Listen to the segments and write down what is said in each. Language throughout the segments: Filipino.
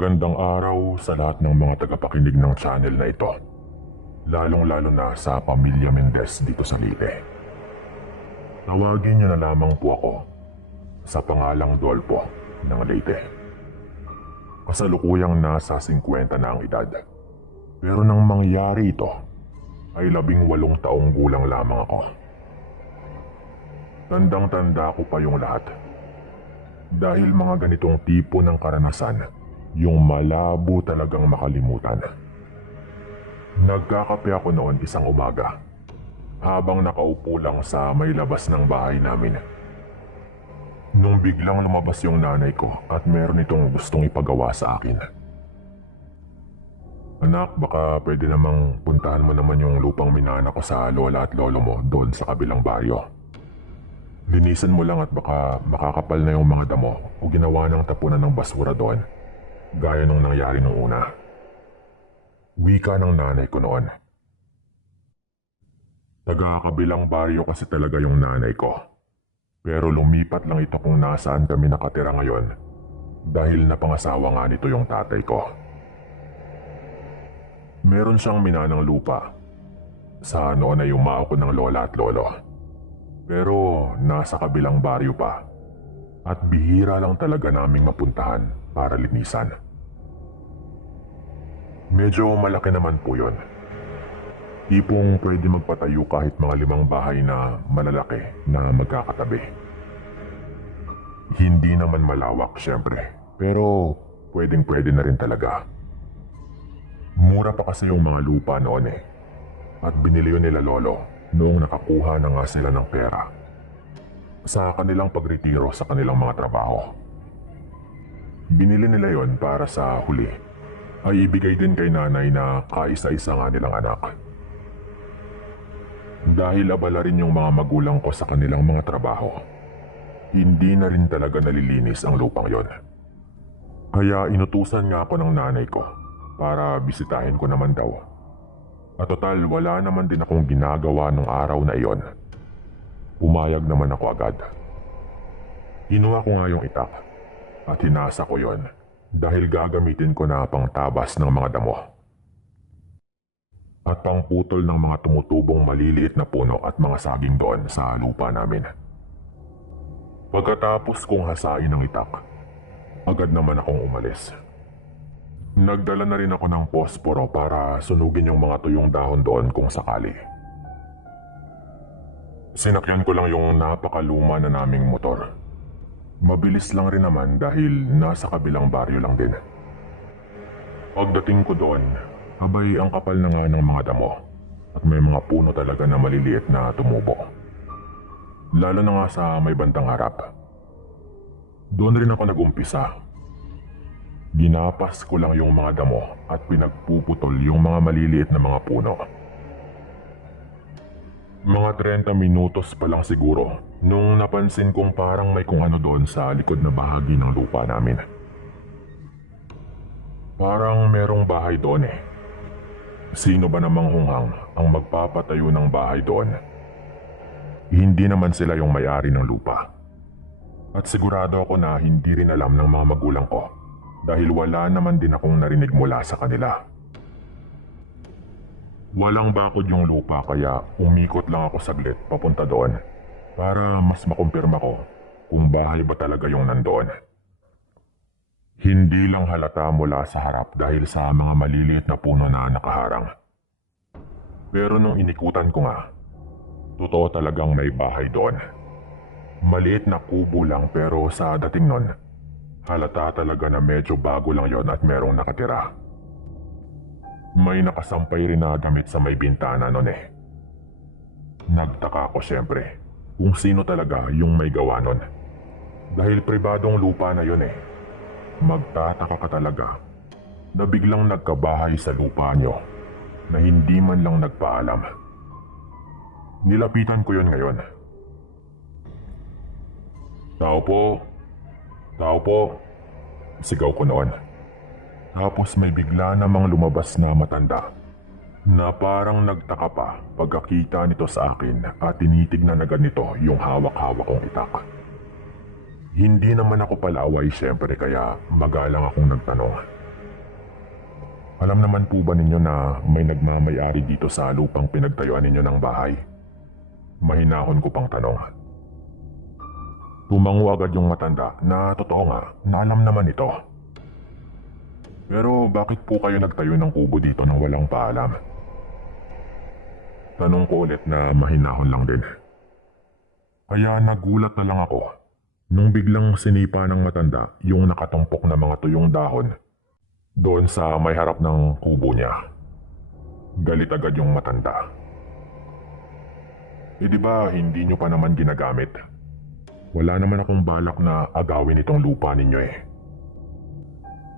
Magandang araw sa lahat ng mga tagapakinig ng channel na ito. Lalong-lalo na sa pamilya Mendez dito sa Leyte. Tawagin niyo na lamang po ako sa pangalang Dolpo ng Leyte. Kasalukuyang nasa 50 na ang edad. Pero nang mangyari ito, ay 18 taong gulang lamang ako. Tandang-tanda ko pa yung lahat. Dahil mga ganitong tipo ng karanasan, yung malabo talagang makalimutan. Nagkakape ako noon isang umaga, habang nakaupo lang sa may labas ng bahay namin. Nung biglang lumabas yung nanay ko at meron itong gustong ipagawa sa akin. Anak, baka pwede namang puntahan mo naman yung lupang minana ko sa lola at lolo mo doon sa kabilang baryo. Linisan mo lang at baka makakapal na yung mga damo o ginawa ng tapunan ng basura doon. Gaya nung nangyari nung una. Wika ng nanay ko noon. Taga-kabilang baryo kasi talaga yung nanay ko. Pero lumipat lang ito kung nasaan kami nakatira ngayon dahil napangasawa nga nito yung tatay ko. Meron siyang minanang lupa. Sa noon ay umao ko ng lola at lolo. Pero nasa kabilang baryo pa. At bihira lang talaga naming mapuntahan para linisan. Medyo malaki naman po yun. Tipong pwede magpatayo kahit mga 5 bahay na malalaki na magkakatabi. Hindi naman malawak syempre, pero pwedeng-pwede na rin talaga. Mura pa kasi yung mga lupa noon eh. At binili yun nila lolo noong nakakuha na nga sila ng pera sa kanilang pagretiro sa kanilang mga trabaho. Binili nila yon para sa huli ay ibigay din kay nanay na kaisa-isa nga nilang anak. Dahil abala rin yung mga magulang ko sa kanilang mga trabaho, hindi na rin talaga nalilinis ang lupang yon. Kaya inutusan nga ako ng nanay ko para bisitahin ko naman daw. At total wala naman din akong ginagawa nung araw na iyon. Pumayag naman ako agad. Inuha ko nga yung itak at hinasa ko yon dahil gagamitin ko na pang tabas ng mga damo. At pang putol ng mga tumutubong maliliit na puno at mga saging doon sa lupa namin. Pagkatapos kong hasain ang itak, agad naman akong umalis. Nagdala na rin ako ng posporo para sunugin yung mga tuyong dahon doon kung sakali. Sinakyan ko lang yung napakaluma na naming motor. Mabilis lang rin naman dahil nasa kabilang baryo lang din. Pagdating ko doon, abay ang kapal na nga ng mga damo at may mga puno talaga na maliliit na tumubo. Lalo na nga sa may bandang harap. Doon rin ako nag-umpisa. Ginapas ko lang yung mga damo at pinagpuputol yung mga maliliit na mga puno. Mga 30 minutos pa lang siguro nung napansin kong parang may kung ano doon sa likod na bahagi ng lupa namin. Parang merong bahay doon eh. Sino ba namang hunghang ang magpapatayo ng bahay doon? Hindi naman sila yung may-ari ng lupa. At sigurado ako na hindi rin alam ng mga magulang ko dahil wala naman din akong narinig mula sa kanila. Walang bakod yung lupa kaya umikot lang ako saglit papunta doon para mas makumpirma ko kung bahay ba talaga yung nandoon. Hindi lang halata mula sa harap dahil sa mga maliliit na puno na nakaharang. Pero nung inikutan ko nga, totoo talagang may bahay doon. Maliit na kubo lang pero sa dating nun, halata talaga na medyo bago lang yon at merong nakatira. May nakasampay rin na damit sa may bintana nun eh. Nagtaka ko syempre kung sino talaga yung may gawa nun. Dahil pribadong lupa na yun eh. Magtataka ka talaga na biglang nagkabahay sa lupa nyo na hindi man lang nagpaalam. Nilapitan ko yun ngayon. Tao po, tao po, sigaw ko noon. Tapos may bigla namang lumabas na matanda na parang nagtaka pa pagkakita nito sa akin at tinitignan na ganito yung hawak-hawak kong itak. Hindi naman ako palaway syempre kaya magalang akong nagtanong. Alam naman po ba ninyo na may nagmamay-ari dito sa lupang pinagtayuan ninyo ng bahay? Mahinahon ko pang tanong. Tumango agad yung matanda na totoo nga na alam naman ito. Pero bakit po kayo nagtayo ng kubo dito nang walang paalam? Tanong ko ulit na mahinahon lang din. Kaya nagulat na lang ako nung biglang sinipa ng matanda yung nakatumpok na mga tuyong dahon doon sa may harap ng kubo niya. Galit agad yung matanda. Di ba hindi nyo pa naman ginagamit? Wala naman akong balak na agawin itong lupa ninyo eh.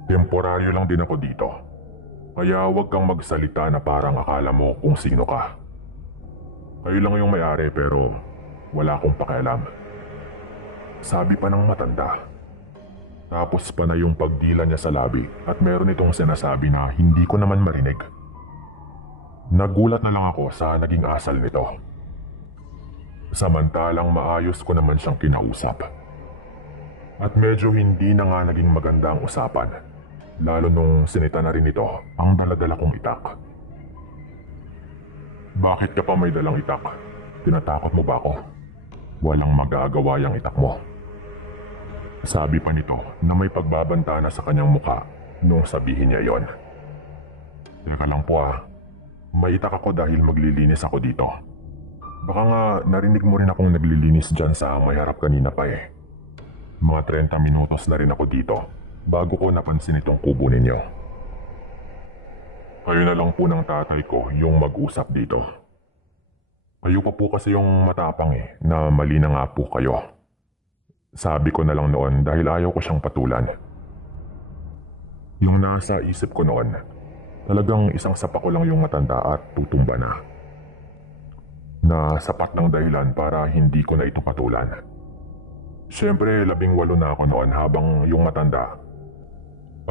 Temporaryo lang din ako dito. Kaya huwag kang magsalita na parang akala mo kung sino ka. Kayo lang yung may-ari pero wala akong pakialam. Sabi pa ng matanda. Tapos pa na yung pagdila niya sa labi at meron itong sinasabi na hindi ko naman marinig. Nagulat na lang ako sa naging asal nito. Samantalang maayos ko naman siyang kinausap. At medyo hindi na nga naging maganda ang usapan. Lalo nung sinita na rin ito ang daladala kong itak. Bakit ka pa may dalang itak? Tinatakot mo ba ako? Walang magagawa yung itak mo. Sabi pa nito na may pagbabanta na sa kanyang mukha nung sabihin niya yon. Teka lang po may itak ako dahil maglilinis ako dito. Baka nga narinig mo rin akong naglilinis dyan sa may harap kanina pa eh. Mga 30 minutos na rin ako dito bago ko napansin itong kubo ninyo. Kayo na lang po ng tatay ko yung mag-usap dito. Kayo pa po kasi yung matapang na mali na nga po kayo. Sabi ko na lang noon dahil ayaw ko siyang patulan. Yung nasa isip ko noon, talagang isang sapa ko lang yung matanda at tutumba na. Na sapat ng dahilan para hindi ko na ito patulan. Siyempre 18 na ako noon habang yung matanda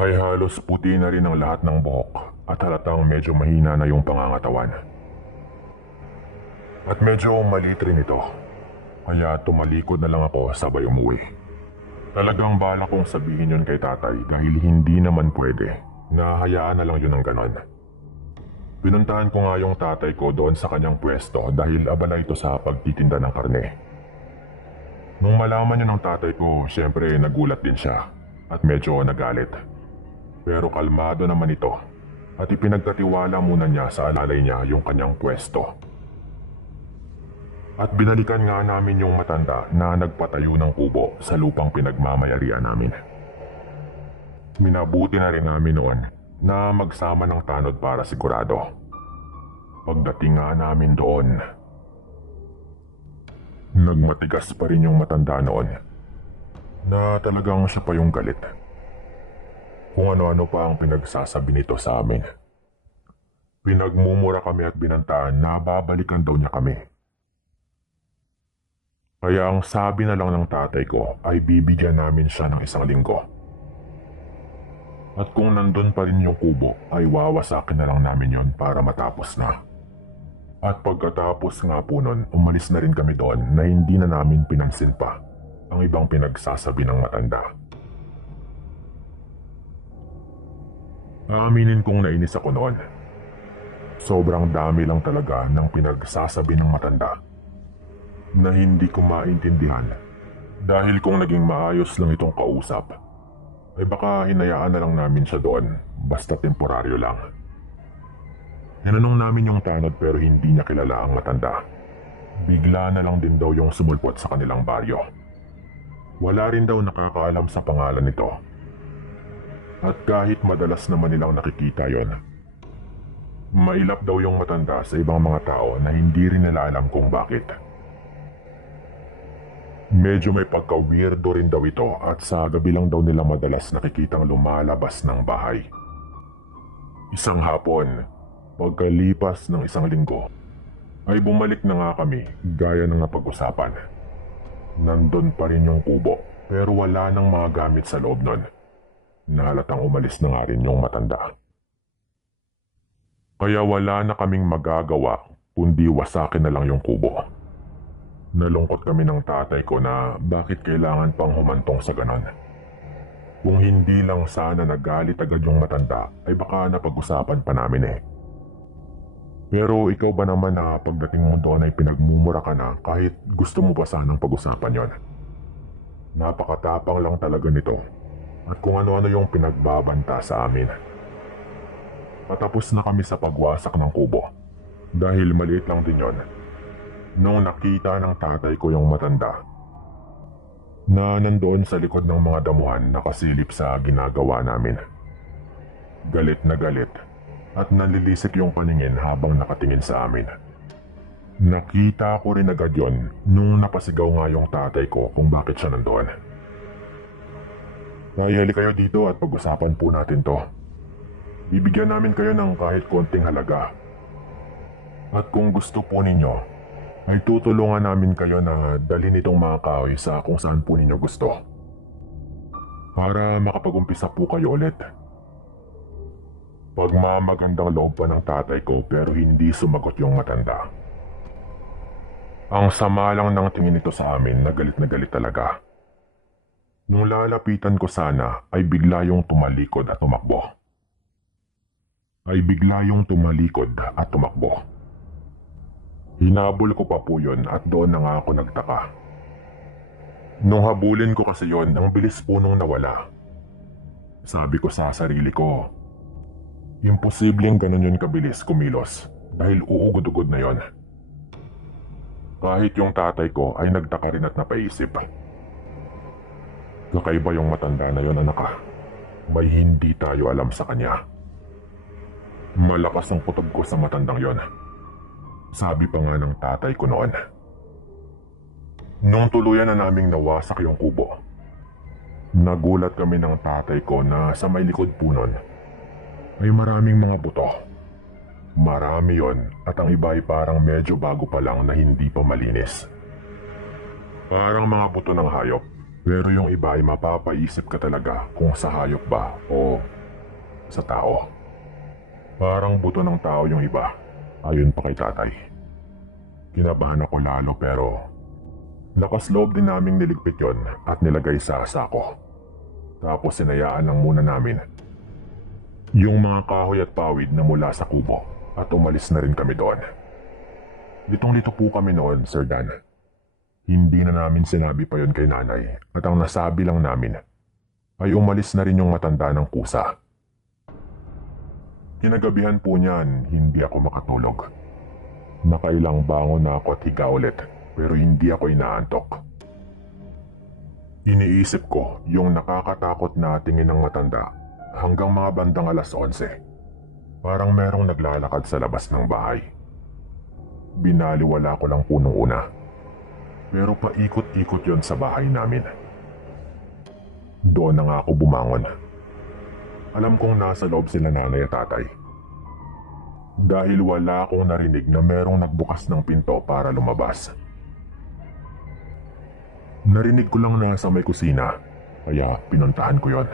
ay halos puti na rin ang lahat ng buhok at halatang medyo mahina na yung pangangatawan. At medyo maliit rin ito. Kaya tumalikod na lang ako sabay umuwi. Talagang bala kong sabihin yun kay tatay dahil hindi naman pwede. Nahayaan na lang yun ng ganon. Pinuntahan ko nga yung tatay ko doon sa kanyang pwesto dahil abala ito sa pagtitinda ng karne. Nung malaman yun ng tatay ko, syempre nagulat din siya at medyo nagalit. Pero kalmado naman ito at ipinagkatiwala muna niya sa alalay niya yung kanyang pwesto. At binalikan nga namin yung matanda na nagpatayo ng kubo sa lupang pinagmamayarian namin. Minabuti na rin namin noon na magsama ng tanod para sigurado. Pagdating nga namin doon, nagmatigas pa rin yung matanda noon na talagang siya pa yung galit. Kung ano-ano pa ang pinagsasabi nito sa amin. Pinagmumura kami at binantaan na babalikan daw niya kami. Kaya ang sabi na lang ng tatay ko ay bibigyan namin siya ng 1 linggo. At kung nandun pa rin yung kubo ay wawasakin na lang namin yon para matapos na. At pagkatapos nga po nun, umalis na rin kami doon na hindi na namin pinansin pa ang ibang pinagsasabi ng matanda. Aaminin kong nainis ako noon. Sobrang dami lang talaga ng pinagsasabi ng matanda na hindi ko maintindihan dahil kung naging maayos lang itong kausap ay baka hinayaan na lang namin siya doon basta temporaryo lang. Tinanong namin yung tanod pero hindi niya kilala ang matanda. Bigla na lang din daw yung sumulpot sa kanilang baryo. Wala rin daw nakakaalam sa pangalan nito. At kahit madalas naman nilang nakikita yon, mailap daw yung matanda sa ibang mga tao na hindi rin nila alam kung bakit. Medyo may pagka-weirdo rin daw ito at sa gabi lang daw nila madalas nakikitang lumalabas ng bahay. Isang hapon, pagkalipas ng 1 linggo, ay bumalik na nga kami gaya ng napag-usapan. Nandun pa rin yung kubo pero wala nang mga gamit sa loob nun. Nahalatang umalis na nga rin yung matanda. Kaya wala na kaming magagawa kundi wasakin na lang yung kubo. Nalungkot kami ng tatay ko na bakit kailangan pang humantong sa ganon. Kung hindi lang sana nagalit agad yung matanda ay baka napag-usapan pa namin eh. Pero ikaw ba naman na pagdating mo doon ay pinagmumura ka na kahit gusto mo pa sanang pag-usapan yon? Napakatapang lang talaga nito at kung ano-ano yung pinagbabanta sa amin. Patapos na kami sa pagwasak ng kubo dahil maliit lang din yon. Nung nakita ng tatay ko yung matanda na nandoon sa likod ng mga damuhan nakasilip sa ginagawa namin. Galit na galit at nalilisik yung paningin habang nakatingin sa amin. Nakita ko rin agad yon nung napasigaw nga yung tatay ko kung bakit siya nandoon. Tay, hali kayo dito at pag-usapan po natin to. Bibigyan namin kayo ng kahit konting halaga. At kung gusto po ninyo, ay tutulungan namin kayo na dalhin itong mga kahoy sa kung saan po ninyo gusto. Para makapag-umpisa po kayo ulit. Pagmamagandang loob pa ng tatay ko pero hindi sumagot yung matanda. Ang sama lang ng tingin nito sa amin na galit talaga. Nung lalapitan ko sana ay bigla yung tumalikod at tumakbo. Hinabol ko pa po yun at doon na nga ako nagtaka. Nung habulin ko kasi yon, ang bilis po nung nawala. Sabi ko sa sarili ko, imposibleng ganun yun kabilis kumilos dahil uugod-ugod na yon. Kahit yung tatay ko ay nagtaka rin at napaisip. Kakaiba yung matanda na yon, anak ka. May hindi tayo alam sa kanya. Malakas ang kutob ko sa matandang yon. Sabi pa nga ng tatay ko noon. Nung tuluyan na naming nawasak yung kubo, nagulat kami ng tatay ko na sa may likod po nun ay maraming mga buto. Marami yon at ang iba ay parang medyo bago pa lang na hindi pa malinis. Parang mga buto ng hayop, pero yung iba ay mapapaisip ka talaga kung sa hayop ba o sa tao. Parang buto ng tao yung iba. Ayon pa kay tatay. Kinabahan ako lalo pero lakas loob din naming niligpit yon at nilagay sa sako. Tapos sinayaan lang muna namin yung mga kahoy at pawid na mula sa kubo at umalis na rin kami doon. Litong-lito po kami noon, Sir Dan. Hindi na namin sinabi pa yon kay nanay at ang nasabi lang namin ay umalis na rin yung matanda ng kusa. Kinagabihan po niyan, hindi ako makatulog. Nakailang bangon na ako at higa ulit, pero hindi ako inaantok. Iniisip ko yung nakakatakot na tingin ng matanda hanggang mga bandang 11:00. Parang merong naglalakad sa labas ng bahay. Binaliwala ko lang po nung una. Pero paikot-ikot yon sa bahay namin. Doon na nga ako bumangon. Alam kong nasa loob sila nanay at tatay. Dahil wala akong narinig na merong nagbukas ng pinto para lumabas. Narinig ko lang na sa may kusina, kaya pinuntahan ko yon.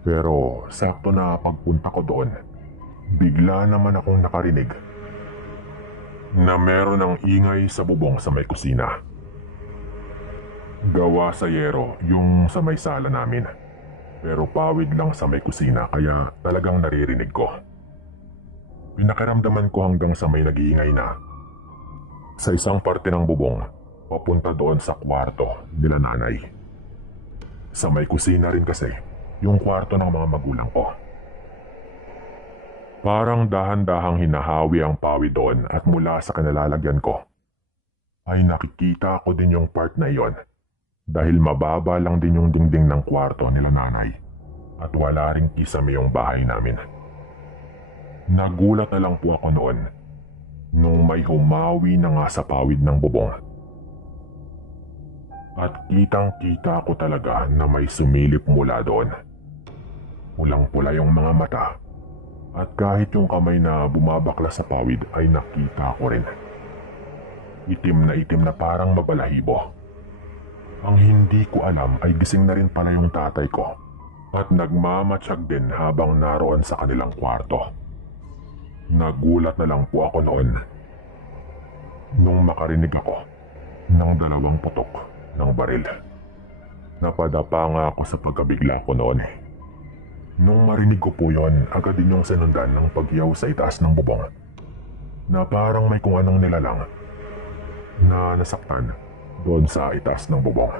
Pero sakto na pagpunta ko doon, bigla naman akong nakarinig na meron ng ingay sa bubong sa may kusina. Gawa sa yero yung sa may sala namin. Pero pawid lang sa may kusina kaya talagang naririnig ko. Pinakiramdaman ko hanggang sa may nag-iingay na. Sa isang parte ng bubong, papunta doon sa kwarto nila nanay. Sa may kusina rin kasi, yung kwarto ng mga magulang ko. Parang dahan-dahang hinahawi ang pawid doon at mula sa kinalalagyan ko, ay nakikita ko din yung part na iyon. Dahil mababa lang din yung dingding ng kwarto nila nanay at wala ring kisame yung bahay namin. Nagulat na lang po ako noon nung may humawi na nga sa pawid ng bubong. At kitang-kita ko talaga na may sumilip mula doon. Pulang-pula yung mga mata at kahit yung kamay na bumabakla sa pawid ay nakita ko rin. Itim na parang mabalahibo. Ang hindi ko alam ay gising na rin pala yung tatay ko at nagmamatsyag din habang naroon sa kanilang kwarto. Nagulat na lang po ako noon nung makarinig ako ng 2 putok ng baril Napadapa nga ako sa pagkabigla ko noon. Nung marinig ko po yon, agad din yung sinundan ng pagyaw sa itaas ng bubong na parang may kung anong nilalang na nasaktan doon sa itaas ng bubong.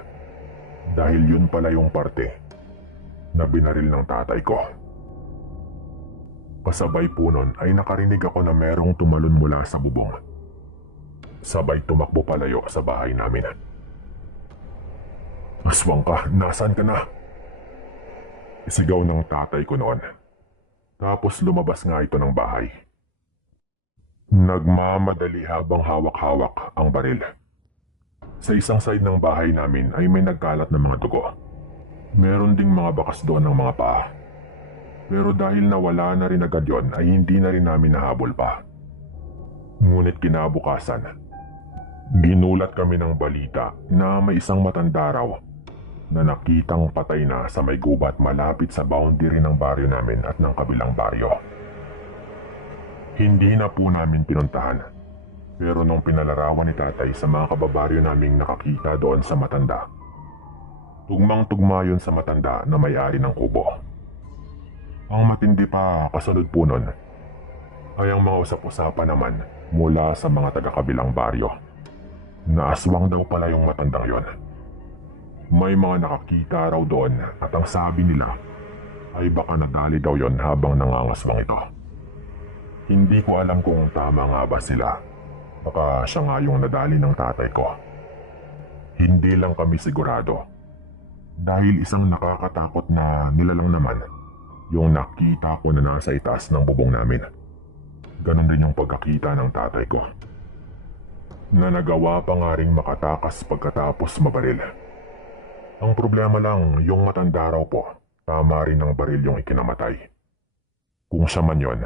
Dahil yun pala yung parte na binaril ng tatay ko. Kasabay po nun ay nakarinig ako na merong tumalon mula sa bubong. Sabay tumakbo palayo sa bahay namin. "Aswang ka, nasaan ka na?" Isigaw ng tatay ko noon. Tapos lumabas nga ito ng bahay. Nagmamadali habang hawak-hawak ang baril. Sa isang side ng bahay namin ay may nagkalat na mga dugo. Meron ding mga bakas doon ng mga paa. Pero dahil nawala na rin agad yon ay hindi na rin namin nahabol pa. Ngunit kinabukasan, ginulat kami ng balita na may isang matanda raw na nakitang patay na sa may gubat malapit sa boundary ng baryo namin at ng kabilang baryo. Hindi na po namin pinuntahan, pero nung pinalarawan ni tatay sa mga kababaryo naming nakakita doon sa matanda, tugmang-tugma yun sa matanda na may-ari ng kubo. Ang matindi pa kasunod po nun ay ang mga usap-usapan naman mula sa mga taga-kabilang baryo na aswang daw pala yung matandang yon. May mga nakakita raw doon at ang sabi nila ay baka nadali daw yon habang nangangaswang ito. Hindi ko alam kung tama nga ba sila. Baka siya nga yung nadali ng tatay ko. Hindi lang kami sigurado. Dahil isang nakakatakot na nilalang naman yung nakita ko na nasa itaas ng bubong namin. Ganon din yung pagkakita ng tatay ko, na nagawa pa nga rin makatakas pagkatapos mabaril. Ang problema lang, yung matanda raw po, tama rin ng baril yung ikinamatay. Kung siya man yon,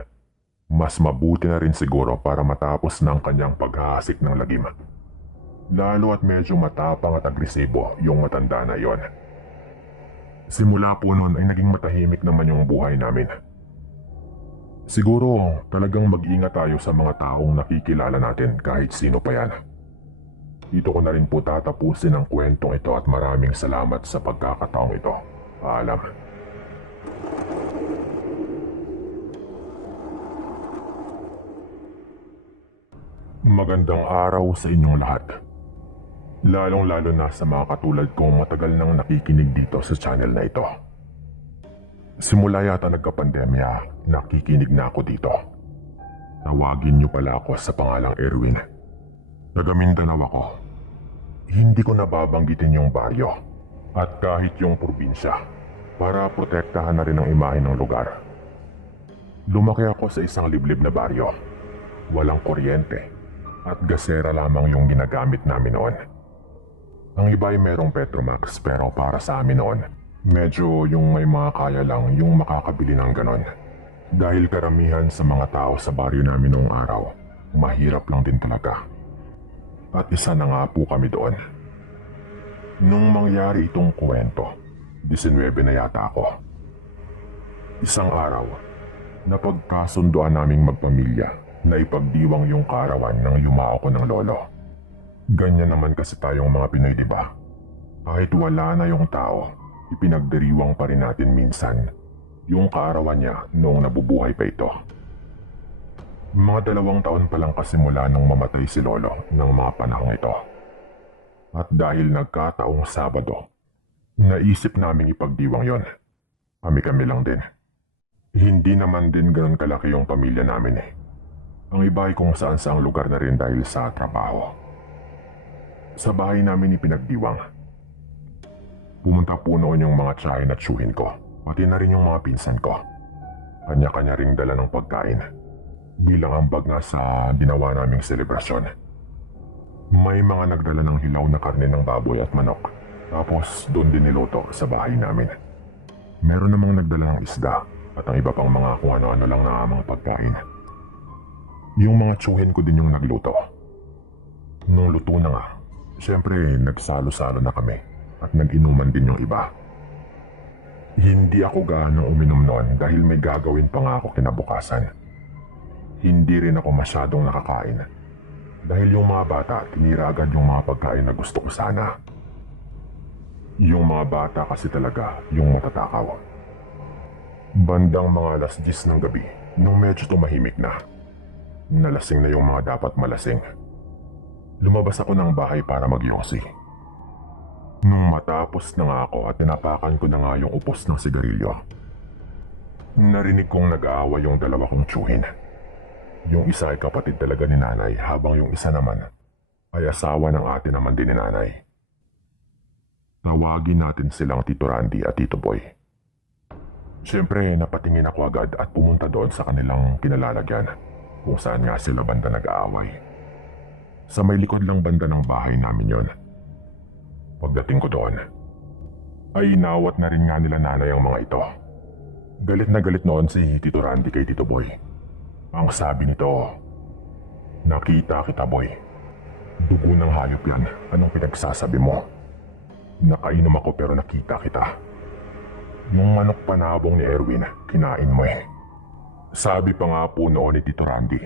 mas mabuti na rin siguro para matapos ng kanyang paghahasik ng lagim. Lalo at medyo matapang at agresibo yung matanda na yon. Simula po noon ay naging matahimik naman yung buhay namin. Siguro talagang mag-ingat tayo sa mga taong nakikilala natin kahit sino pa yan. Dito ko na rin po tatapusin ang kwentong ito at maraming salamat sa pagkakataong ito. Paalam. Magandang araw sa inyong lahat. Lalong-lalo na sa mga katulad kong matagal nang nakikinig dito sa channel na ito. Simula yata nagka-pandemya, nakikinig na ako dito. Tawagin niyo pala ako sa pangalang Erwin. Taga Mindanao ako. Hindi ko nababanggitin yung baryo at kahit yung probinsya para protektahan na rin ang imahe ng lugar. Lumaki ako sa isang liblib na baryo. Walang kuryente at gasera lamang yung ginagamit namin noon. Ang iba ay merong Petromax pero para sa amin noon, medyo yung may mga kaya lang yung makakabili ng ganon. Dahil karamihan sa mga tao sa baryo namin noong araw, mahirap lang din talaga. At isa na nga po kami doon. Nung mangyari itong kwento, 19 na yata ako. Isang araw, napagkasunduan naming magpamilya na ipagdiwang yung kaarawan ng yumao ko ng lolo. Ganyan naman kasi tayong mga Pinoy, diba? Kahit wala na yung tao, ipinagdiriwang pa rin natin minsan yung kaarawan niya noong nabubuhay pa ito. Mga 2 taon pa lang kasi mula nung mamatay si lolo ng mga panahong ito. At dahil nagkataong Sabado, naisip naming ipagdiwang yon. Kami-kami lang din. Hindi naman din ganun kalaki yung pamilya namin eh. Ang iba ay kung saan-saang lugar na rin dahil sa trabaho. Sa bahay namin ipinagdiwang. Pumunta po noon yung mga tiyahin at tiyuhin ko, pati na rin yung mga pinsan ko. Kanya-kanya ring dala ng pagkain, bilang ambag nga sa ginawa naming selebrasyon. May mga nagdala ng hilaw na karne ng baboy at manok, tapos doon din niluto sa bahay namin. Meron namang nagdala ng isda at ang iba pang mga kung ano-ano lang na mga pagkain. Yung mga tiyuhin ko din yung nagluto. Nung luto na nga, siyempre nagsalo-salo na kami at nag-inuman din yung iba. Hindi ako gaano uminom noon dahil may gagawin pa nga ako kinabukasan. Hindi rin ako masyadong nakakain dahil yung mga bata tinira agad yung mga pagkain na gusto ko sana. Yung mga bata kasi talaga yung matatakaw. Bandang mga 10:00 ng gabi, nung medyo tumahimik na, nalasing na yung mga dapat malasing. Lumabas ako ng bahay para magyosi. Nung matapos na nga ako at tinapakan ko na nga yung upos ng sigarilyo, narinig kong nag-aaway yung dalawa kong tiyuhin. Yung isa ay kapatid talaga ni nanay habang yung isa naman ay asawa ng ate naman din ni nanay. Tawagin natin silang Tito Randy at Tito Boy. Siyempre napatingin ako agad at pumunta doon sa kanilang kinalalagyan kung saan nga sila banda nag-aaway. Sa may likod lang banda ng bahay namin yon. Pagdating ko doon, ay inawat na rin nga nila nanay ang mga ito. Galit na galit noon si Tito Randy kay Tito Boy. Ang sabi nito, "Nakita kita, boy. Dugo ng hayop yan. Anong pinagsasabi mo? Nakainom ako pero nakita kita. Yung manok panabong ni Erwin, kinain mo eh." Sabi pa nga po noon ni Tito Randy.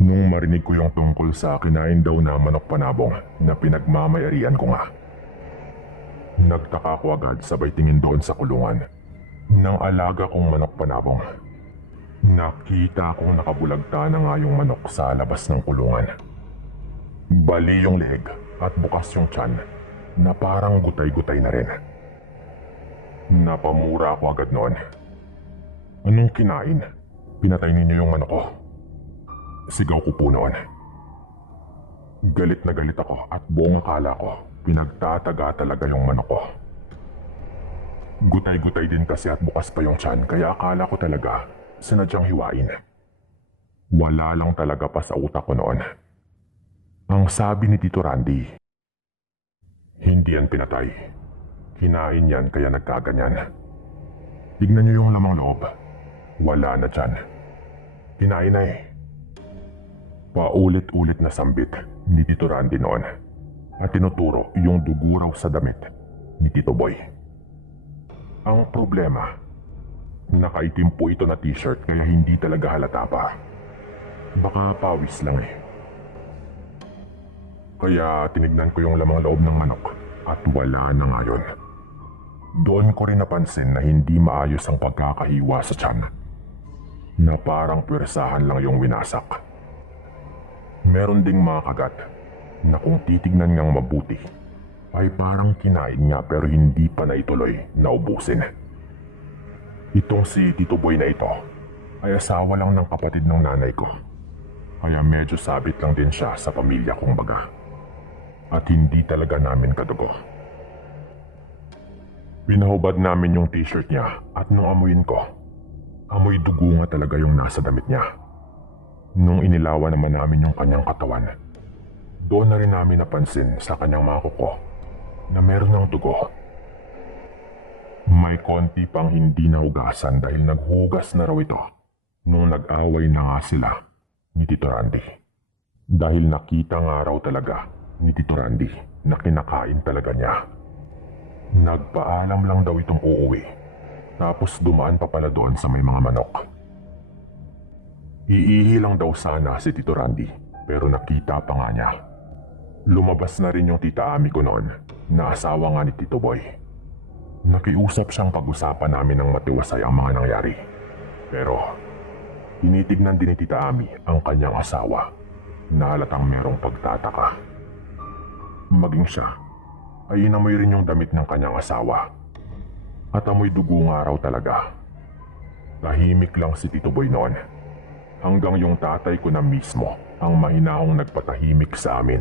Nung marinig ko yung tungkol sa kinain daw na manok panabong na pinagmamayarian ko nga, nagtaka ko agad sabay tingin doon sa kulungan ng alaga kong manok panabong. Nakita kong nakabulagta na nga yung manok sa labas ng kulungan. Bali yung leeg at bukas yung tiyan na parang gutay-gutay na rin. Napamura ako agad noon. "Anong kinain? Pinatay ninyo yung manok ko?" Sigaw ko po noon. Galit na galit ako at buong akala ko pinagtataga talaga yung manok ko. Gutay-gutay din kasi at bukas pa yung tiyan kaya akala ko talaga sinadyang hiwain. Wala lang talaga pa sa utak ko noon. Ang sabi ni Tito Randy, "Hindi yan pinatay. Kinain yan kaya nagkaganyan. Tignan niyo yung lamang loob. Wala na dyan. Kinain na eh." Paulit-ulit na sambit ni Tito Randy noon at tinuturo yung dugo raw sa damit ni Tito Boy. Ang problema, nakaitim po ito na t-shirt kaya hindi talaga halata pa. Baka pawis lang eh. Kaya tinignan ko yung lamang loob ng manok at wala na nga yun. Doon ko rin napansin na hindi maayos ang pagkakahiwa sa tiyan. Na parang pwersahan lang yung winasak. Meron ding mga kagat na kung titignan ngang mabuti ay parang kinain nga pero hindi pa naituloy na ubusin. Itong si Tito Boy na ito ay asawa lang ng kapatid ng nanay ko. Kaya medyo sabit lang din siya sa pamilya kong baga. At hindi talaga namin kadugo. Pinahubad namin yung t-shirt niya at nung amuyin ko, amoy dugo nga talaga yung nasa damit niya. Nung inilawan naman namin yung kanyang katawan, doon na rin namin napansin sa kanyang mga kuko na meron ng dugo. May konti pang hindi nahugasan dahil naghugas na raw ito nung nag-away na nga sila ni Tito Randy. Dahil nakita nga raw talaga ni Tito Randy na kinakain talaga niya. Nagpaalam lang daw itong uuwi, tapos dumaan pa pala doon sa may mga manok. Iihi lang daw sana si Tito Randy, pero nakita pa nga niya. Lumabas na rin yung tita Ami ko noon, na asawa nga ni Tito Boy. Nakiusap siyang pag-usapan namin ng matiwasay ang mga nangyari. Pero, tinitignan din ni tita Ami ang kanyang asawa, na halatang merong pagtataka. Maging siya, ay inamoy rin yung damit ng kanyang asawa. At amoy dugo nga raw talaga. Tahimik lang si Tito Boy noon. Hanggang yung tatay ko na mismo ang mahinaong nagpatahimik sa amin.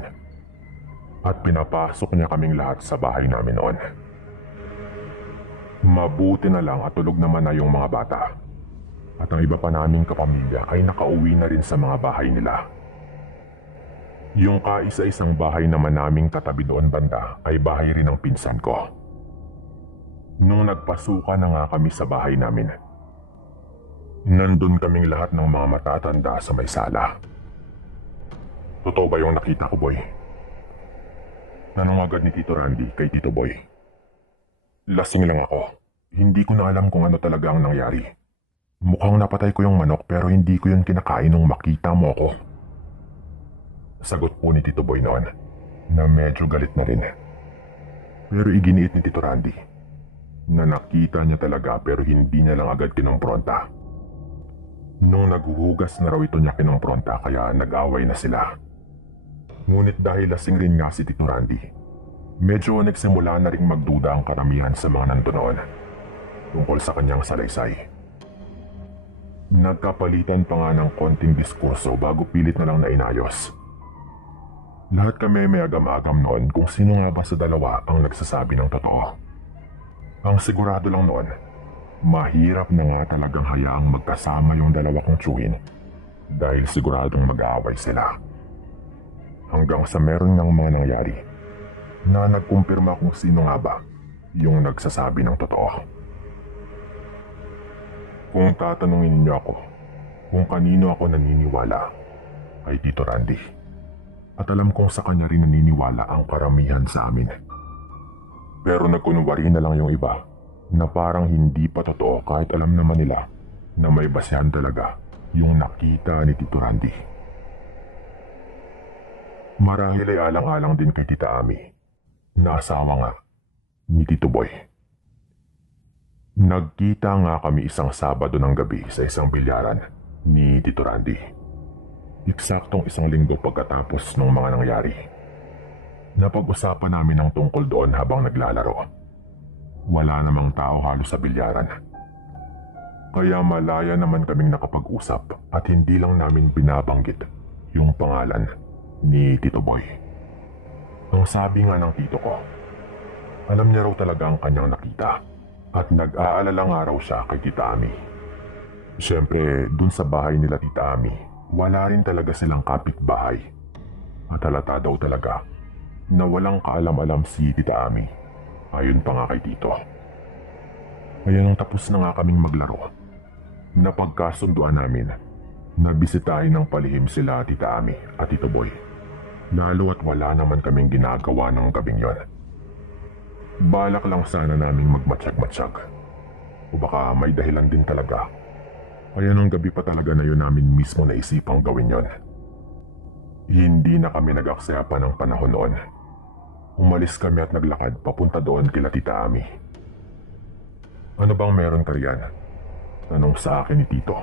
At pinapasok niya kaming lahat sa bahay namin noon. Mabuti na lang at tulog naman na yung mga bata. At ang iba pa naming kapamilya ay nakauwi na rin sa mga bahay nila. Yung kaisa-isang bahay naman naming katabi doon banda ay bahay rin ng pinsan ko. Nung nagpasukan na nga kami sa bahay namin, nandun kaming lahat ng mga matatanda sa may sala. "Totoo ba yung nakita ko, boy?" Tanong agad ni Tito Randy kay Tito Boy. "Lasing lang ako. Hindi ko na alam kung ano talaga ang nangyari. Mukhang napatay ko yung manok pero hindi ko yun kinakain nung makita mo ako." Sagot po ni Tito Boy noon na medyo galit na rin. Pero iginiit ni Tito Randy na nakita niya talaga pero hindi niya lang agad kinumpronta. Nung naghuhugas na raw ito niya kinumpronta kaya nag-away na sila. Ngunit dahil lasing rin nga si Tito Randy, medyo nagsimula na ring magduda ang karamihan sa mga nandoon tungkol sa kanyang salaysay. Nagkapalitan pa nga ng konting diskurso bago pilit na lang nainayos. Lahat kami may agam-agam noon kung sino nga ba sa dalawa ang nagsasabi ng totoo. Ang sigurado lang noon, mahirap na nga talagang hayaang magkasama yung dalawa kong tiyuhin dahil siguradong mag-aaway sila. Hanggang sa meron ng mga nangyari na nagkumpirma kung sino nga ba yung nagsasabi ng totoo. Kung tatanungin niyo ako kung kanino ako naniniwala, ay Tito Randy. At alam kong sa kanya rin naniniwala ang karamihan sa amin. Pero nagkunwari na lang yung iba na parang hindi pa totoo kahit alam naman nila na may basehan talaga yung nakita ni Tito Randy. Marahil ay alang-alang din kay Tita Ami na asawa nga ni Tito Boy. Nagkita nga kami isang Sabado ng gabi sa isang bilyaran ni Tito Randy. Eksaktong 1 linggo pagkatapos ng mga nangyari. Napag-usapan namin ang tungkol doon habang naglalaro. Wala namang tao halos sa bilyaran. Kaya malaya naman kaming nakapag-usap at hindi lang namin binabanggit yung pangalan ni Tito Boy. Ang sabi nga ng tito ko, alam niya raw talaga ang kanyang nakita at nag-aalala nga raw siya kay Tita Ami. Siyempre, dun sa bahay nila Tita Ami, wala rin talaga silang kapitbahay. At halata daw talaga na walang kaalam-alam si Tita Ami. Ayon pa nga kay Tito. Kaya nung tapos na nga kaming maglaro, napagkasunduan namin na bisitahin ng palihim sila Tita Ami at Tito Boy. Lalo at wala naman kaming ginagawa ng gabing yon. Balak lang sana naming magmatsyag-matsyag. O baka may dahilan din talaga. Kaya nung gabi pa talaga na yun namin mismo naisipang gawin yon. Hindi na kami nag-aksaya pa ng panahon noon. Umalis kami at naglakad papunta doon kila Tita Ami. Ano bang meron ka riyan? Tanong sa akin ni Tito.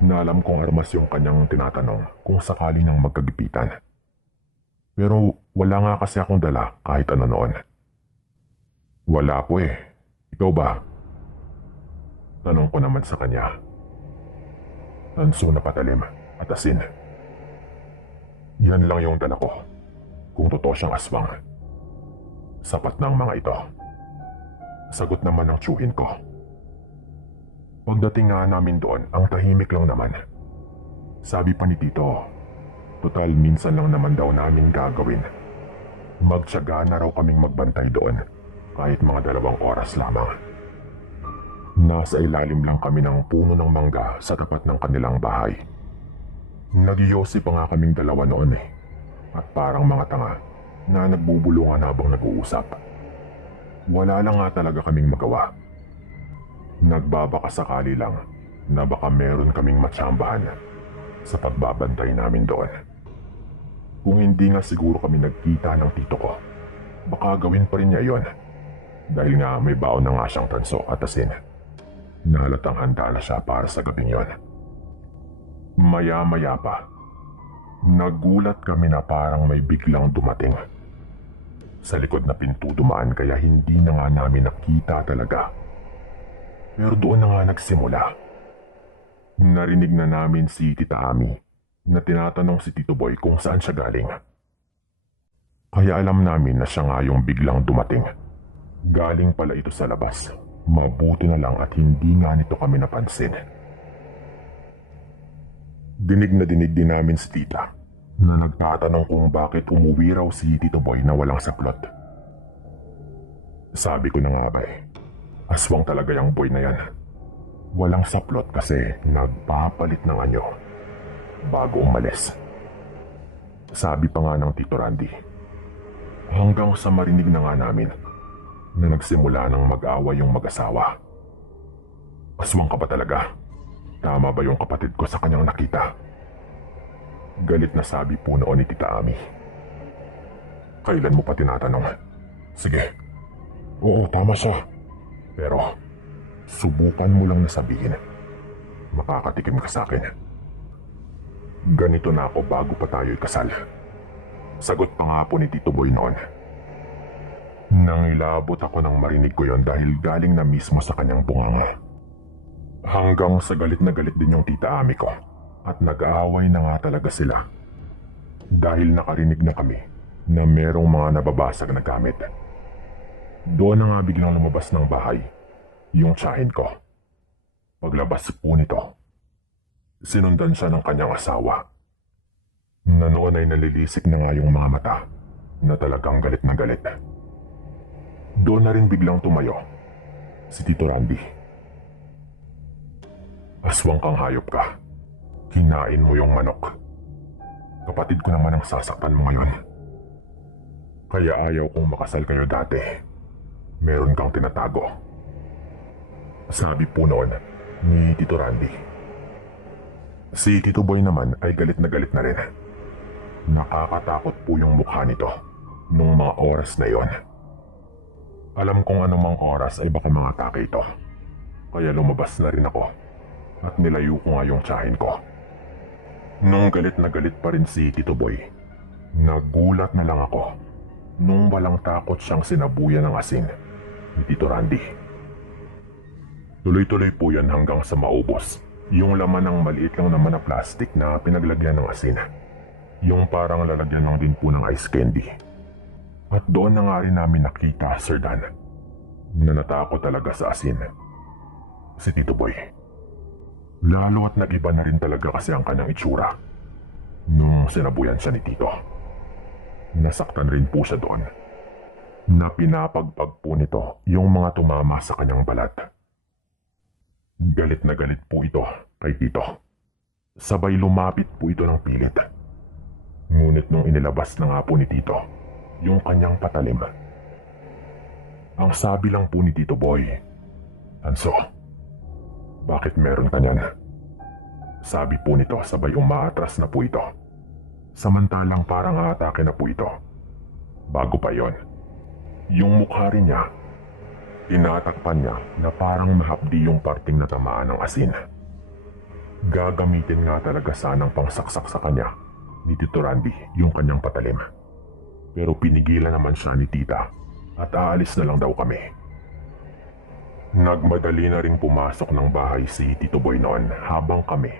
Na alam kong armas yung kanyang tinatanong kung sakali nang magkagipitan. Pero wala nga kasi akong dala kahit ano noon. Wala po eh. Ikaw ba? Tanong ko naman sa kanya. Tanso na patalim at asin. Yan lang yung dala ko. Kung totoo siyang aswang. Sapat na ang mga ito. Sagot naman ng tiyuhin ko. Pagdating nga namin doon, ang tahimik lang naman. Sabi pa ni Tito, total minsan lang naman daw namin gagawin. Magtiyaga na raw kaming magbantay doon, kahit mga 2 oras lamang. Nasa ilalim lang kami ng puno ng mangga sa tapat ng kanilang bahay. Nagyosi pa nga kaming 2 noon eh. At parang mga tanga na nagbubulungan habang nag-uusap. Wala lang nga talaga kaming magawa. Nagbabaka sakali lang na baka meron kaming matsambahan sa pagbabantay namin doon. Kung hindi nga siguro kami nagkita ng tito ko, baka gawin pa rin niya yon. Dahil nga may baon na nga siyang tanso at asin. Nahalatang handa na siya para sa gabing yon. Maya-maya pa, nagulat kami na parang may biglang dumating. Sa likod na pinto dumaan kaya hindi na nga namin nakita talaga. Pero doon na nga nagsimula. Narinig na namin si Tita Ami na tinatanong si Tito Boy kung saan siya galing. Kaya alam namin na siya nga yung biglang dumating. Galing pala ito sa labas. Mabuti na lang at hindi nga nito kami napansin. Dinig na dinig din namin si Tita na nagtatanong kung bakit umuwi raw si Tito Boy na walang saplot. Sabi ko na nga ba eh, aswang talaga yung boy na yan. Walang saplot kasi nagpapalit ng anyo bago umalis. Sabi pa nga ng Tito Randy. Hanggang sa marinig na nga namin na nagsimula ng mag-away yung mag-asawa. Aswang ka ba talaga? Tama ba yung kapatid ko sa kanyang nakita? Galit na sabi po noon ni Tita Ami. Kailan mo pa tinatanong? Sige, Oo, tama siya. Pero, subukan mo lang na sabihin. Makakatikim ka sa akin. Ganito na ako bago pa tayo ikasal. Sagot pa nga po ni Tito Boy noon. Nangilabot ako nang marinig ko yon dahil galing na mismo sa kanyang bunganga. Hanggang sa galit na galit din yung tita Ami ko at nag-aaway na nga talaga sila. Dahil nakarinig na kami na merong mga nababasag na gamit. Doon na nga biglang lumabas ng bahay yung tiyahin ko. Paglabas po nito, sinundan siya ng kanyang asawa. Na noon ay nalilisik na nga yung mga mata na talagang galit na galit. Doon na rin biglang tumayo si Tito Randy. Aswang kang hayop ka. Kinain mo yung manok. Kapatid ko naman ang sasaktan mo ngayon. Kaya ayaw kong makasal kayo dati. Meron kang tinatago. Sabi po noon ni Tito Randy. Si Tito Boy naman ay galit na rin. Nakakatakot po yung mukha nito nung mga oras na yon. Alam kong anumang oras ay baka mga atake ito. Kaya lumabas na rin ako at nilayo ko nga yung tiyahin ko. Nung galit na galit pa rin si Tito Boy, nagulat na lang ako nung walang takot siyang sinabuyan ng asin ni Tito Randy. Tuloy-tuloy po yan hanggang sa maubos yung laman ng maliit lang naman na plastic na pinaglagyan ng asin. Yung parang lalagyan lang din po ng ice candy. At doon na nga rin namin nakita, Sir Dan, na natakot talaga sa asin si Tito Boy. Lalo at nag-iba na rin talaga kasi ang kanyang itsura nung sinabuyan siya ni Tito. Nasaktan rin po siya doon na pinapagpag po nito yung mga tumama sa kanyang balat. Galit na galit po ito kay Tito. Sabay lumapit po ito ng pilit. Ngunit nung inilabas na nga po ni Tito yung kanyang patalim, ang sabi lang po ni Tito Boy, "Tanso, bakit meron ka niyan?" Sabi po nito sabay umaatras na po ito. Samantalang parang atake na po ito. Bago pa yon, yung mukha rin niya, tinatakpan niya na parang mahapdi yung parting natamaan ng asin. Gagamitin nga talaga sanang pangsaksak sa kanya ni Tito Randy yung kanyang patalim. Pero pinigilan naman siya ni tita at aalis na lang daw kami. Nagmadali na rin pumasok ng bahay si Tito Boy noon habang kami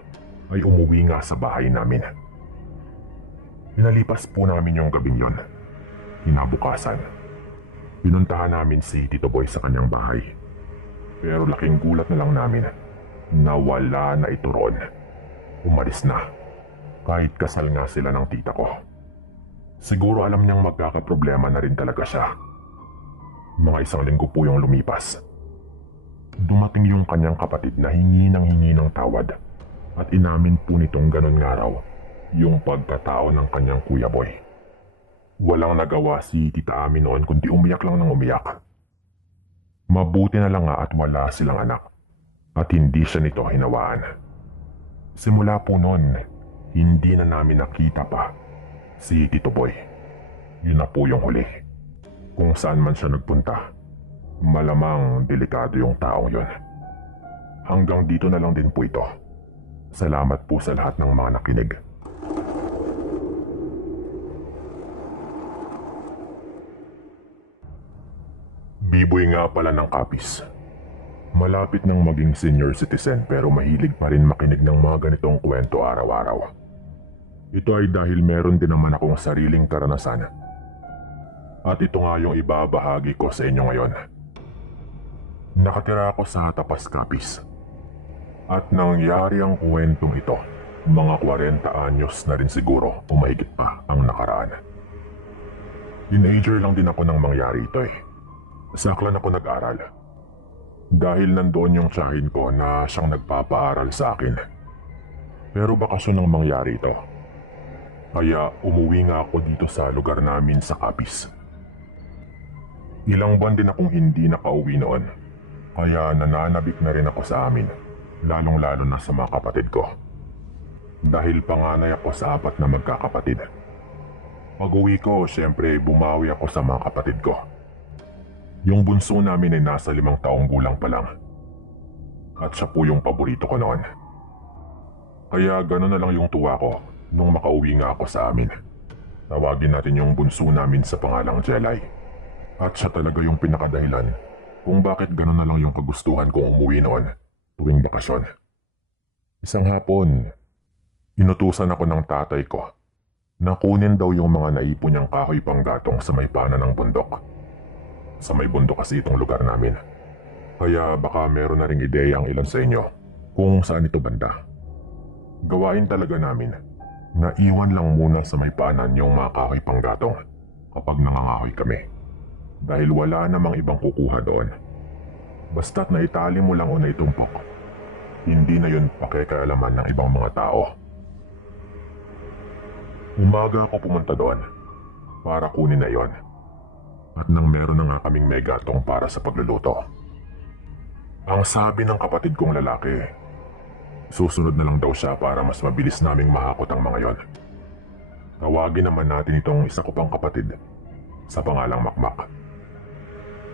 ay umuwi nga sa bahay namin. Pinalipas po namin yung gabing yon. Kinabukasan, pinuntahan namin si Tito Boy sa kanyang bahay. Pero laking gulat na lang namin na wala na ito ron. Umalis na. Kahit kasal nga sila ng tita ko. Siguro alam niyang magkakaproblema na rin talaga siya. Mga 1 linggo po yung lumipas. Dumating yung kanyang kapatid na hingi ng tawad at inamin po nitong ganun nga raw yung pagkatao ng kanyang kuya boy. Walang nagawa si Tita Ami noon kundi umiyak lang ng umiyak. Mabuti na lang nga at wala silang anak at hindi siya nito hinawaan. Simula po noon, hindi na namin nakita pa si Tito Boy. Yun na po yung huli. Kung saan man siya nagpunta, malamang delikado yung taong yun. Hanggang dito na lang din po ito. Salamat po sa lahat ng mga nakinig. Biboy nga pala ng Kapis. Malapit nang maging senior citizen pero mahilig pa rin makinig ng mga ganitong kwento araw-araw. Ito ay dahil meron din naman akong sariling karanasan. At ito nga yung ibabahagi ko sa inyo ngayon. Nakatira ako sa Tapas Kapis. At nangyari ang kwentong ito, mga 40 anyos na rin siguro o mahigit pa ang nakaraan. Teenager lang din ako nang mangyari ito eh. Sa Aklan ako nag-aral. Dahil nandoon yung tiyahin ko na siyang nagpapaaral sa akin. Pero bakasyon nang mangyari ito. Kaya umuwi nga ako dito sa lugar namin sa Kapis. Ilang buwan din akong hindi nakauwi noon. Kaya nananabik na rin ako sa amin, lalong-lalo na sa mga kapatid ko. Dahil panganay ako sa 4 na magkakapatid. Pag-uwi ko, syempre bumawi ako sa mga kapatid ko. Yung bunso namin ay nasa 5 taong gulang pa lang. At siya po yung paborito ko noon. Kaya gano'n na lang yung tuwa ko nung makauwi nga ako sa amin. Tawagin natin yung bunso namin sa pangalang Jelay. At siya talaga yung pinakadahilan kung bakit gano'n na lang yung kagustuhan kong umuwi noon tuwing bakasyon. Isang hapon, inutusan ako ng tatay ko na kunin daw yung mga naipon niyang kahoy panggatong sa may pana ng bundok. Sa may bundok kasi itong lugar namin. Kaya baka meron na ring ideya ang ilan sa inyo kung saan ito banda. Gawain talaga namin na iwan lang muna sa may paanan yung mga kahoy panggatong kapag nangangahoy kami. Dahil wala namang ibang kukuha doon. Basta't naitali mo lang o naitumpok, hindi na yun pakikialaman ng ibang mga tao. Umaga ako pumunta doon para kunin na yon. At nang meron na nga kaming megatong para sa pagluluto. Ang sabi ng kapatid kong lalaki, susunod na lang daw siya para mas mabilis naming mahakot ang mga yon. Tawagin naman natin itong isa ko pang kapatid sa pangalang Makmak.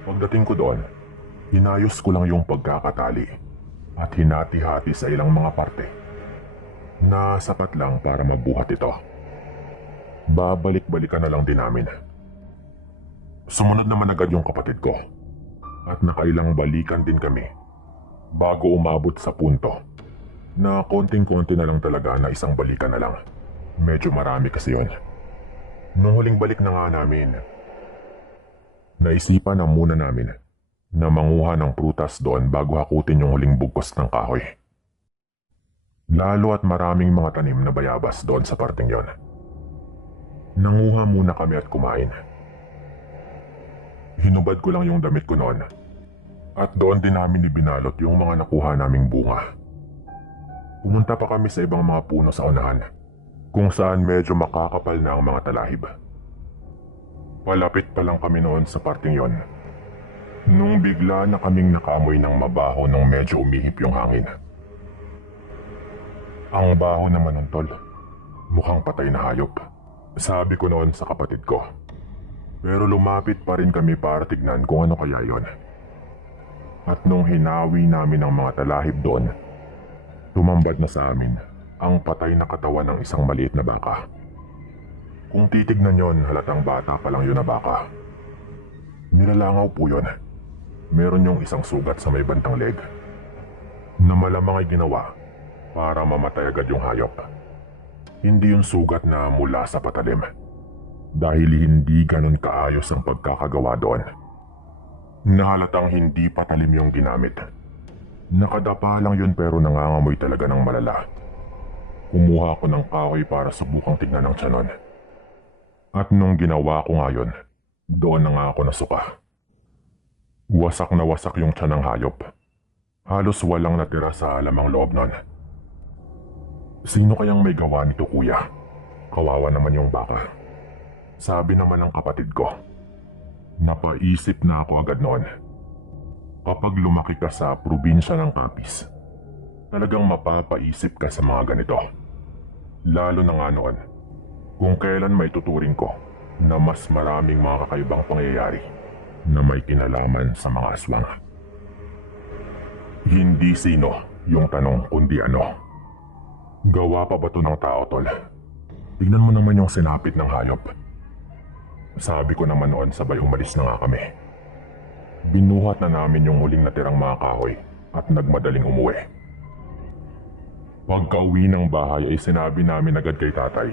Pagdating ko doon, inayos ko lang yung pagkakatali at hinati-hati sa ilang mga parte na sapat lang para mabuhat ito. Babalik-balikan na lang din namin. Sumunod naman agad yung kapatid ko at nakailang balikan din kami bago umabot sa punto na konting-konti na lang talaga na isang balikan na lang. Medyo marami kasi yun. Nung huling balik na nga namin, naisipan na muna namin na manguha ng prutas doon bago hakutin yung huling bugkos ng kahoy. Lalo at maraming mga tanim na bayabas doon sa parteng yon. Nanguha muna kami at kumain. Hinubad ko lang yung damit ko noon at doon din namin ibinalot yung mga nakuha naming bunga. Pumunta pa kami sa ibang mga puno sa unahan kung saan medyo makakapal na ang mga talahib. Palapit pa lang kami noon sa parteng yon nung bigla na kaming nakaamoy ng mabaho nung medyo umihip yung hangin. Ang baho naman ng tol, mukhang patay na hayop, sabi ko noon sa kapatid ko. Pero lumapit pa rin kami para tignan kung ano kaya yon. At nung hinawi namin ang mga talahib doon, tumambad na sa amin ang patay na katawan ng isang maliit na baka. Kung titignan yon, halatang bata pa lang yun na baka. Nilalangaw po yun. Meron yung isang sugat sa may bantang leg na malamang ay ginawa para mamatay agad yung hayop. Hindi yung sugat na mula sa patalim. Dahil hindi ganon kaayos ang pagkakagawa doon. Nahalatang hindi patalim yung ginamit. Nakadapa lang yun pero nangangamoy talaga ng malala. Kumuha ko ng kahoy para subukang tignan ang tiyanon. At nung ginawa ko nga yun, doon na nga ako nasuka. Wasak na wasak yung tiyan ng hayop. Halos walang natira sa lamang loob nun. Sino kayang may gawa nito, kuya? Kawawa naman yung baka. Sabi naman ng kapatid ko. Napaisip na ako agad noon. Kapag lumaki ka sa probinsya ng Capiz, talagang mapapaisip ka sa mga ganito. Lalo na nga noon, kung kailan may tuturing ko na mas maraming mga kakaibang pangyayari na may kinalaman sa mga aswang. Hindi sino yung tanong kundi ano. Gawa pa ba ito ng tao, tol? Tignan mo naman yung sinapit ng hayop. Sabi ko naman noon sabay umalis na nga kami. Binuhat na namin yung huling natirang mga kahoy at nagmadaling umuwi. Pagka-uwi ng bahay ay sinabi namin agad kay tatay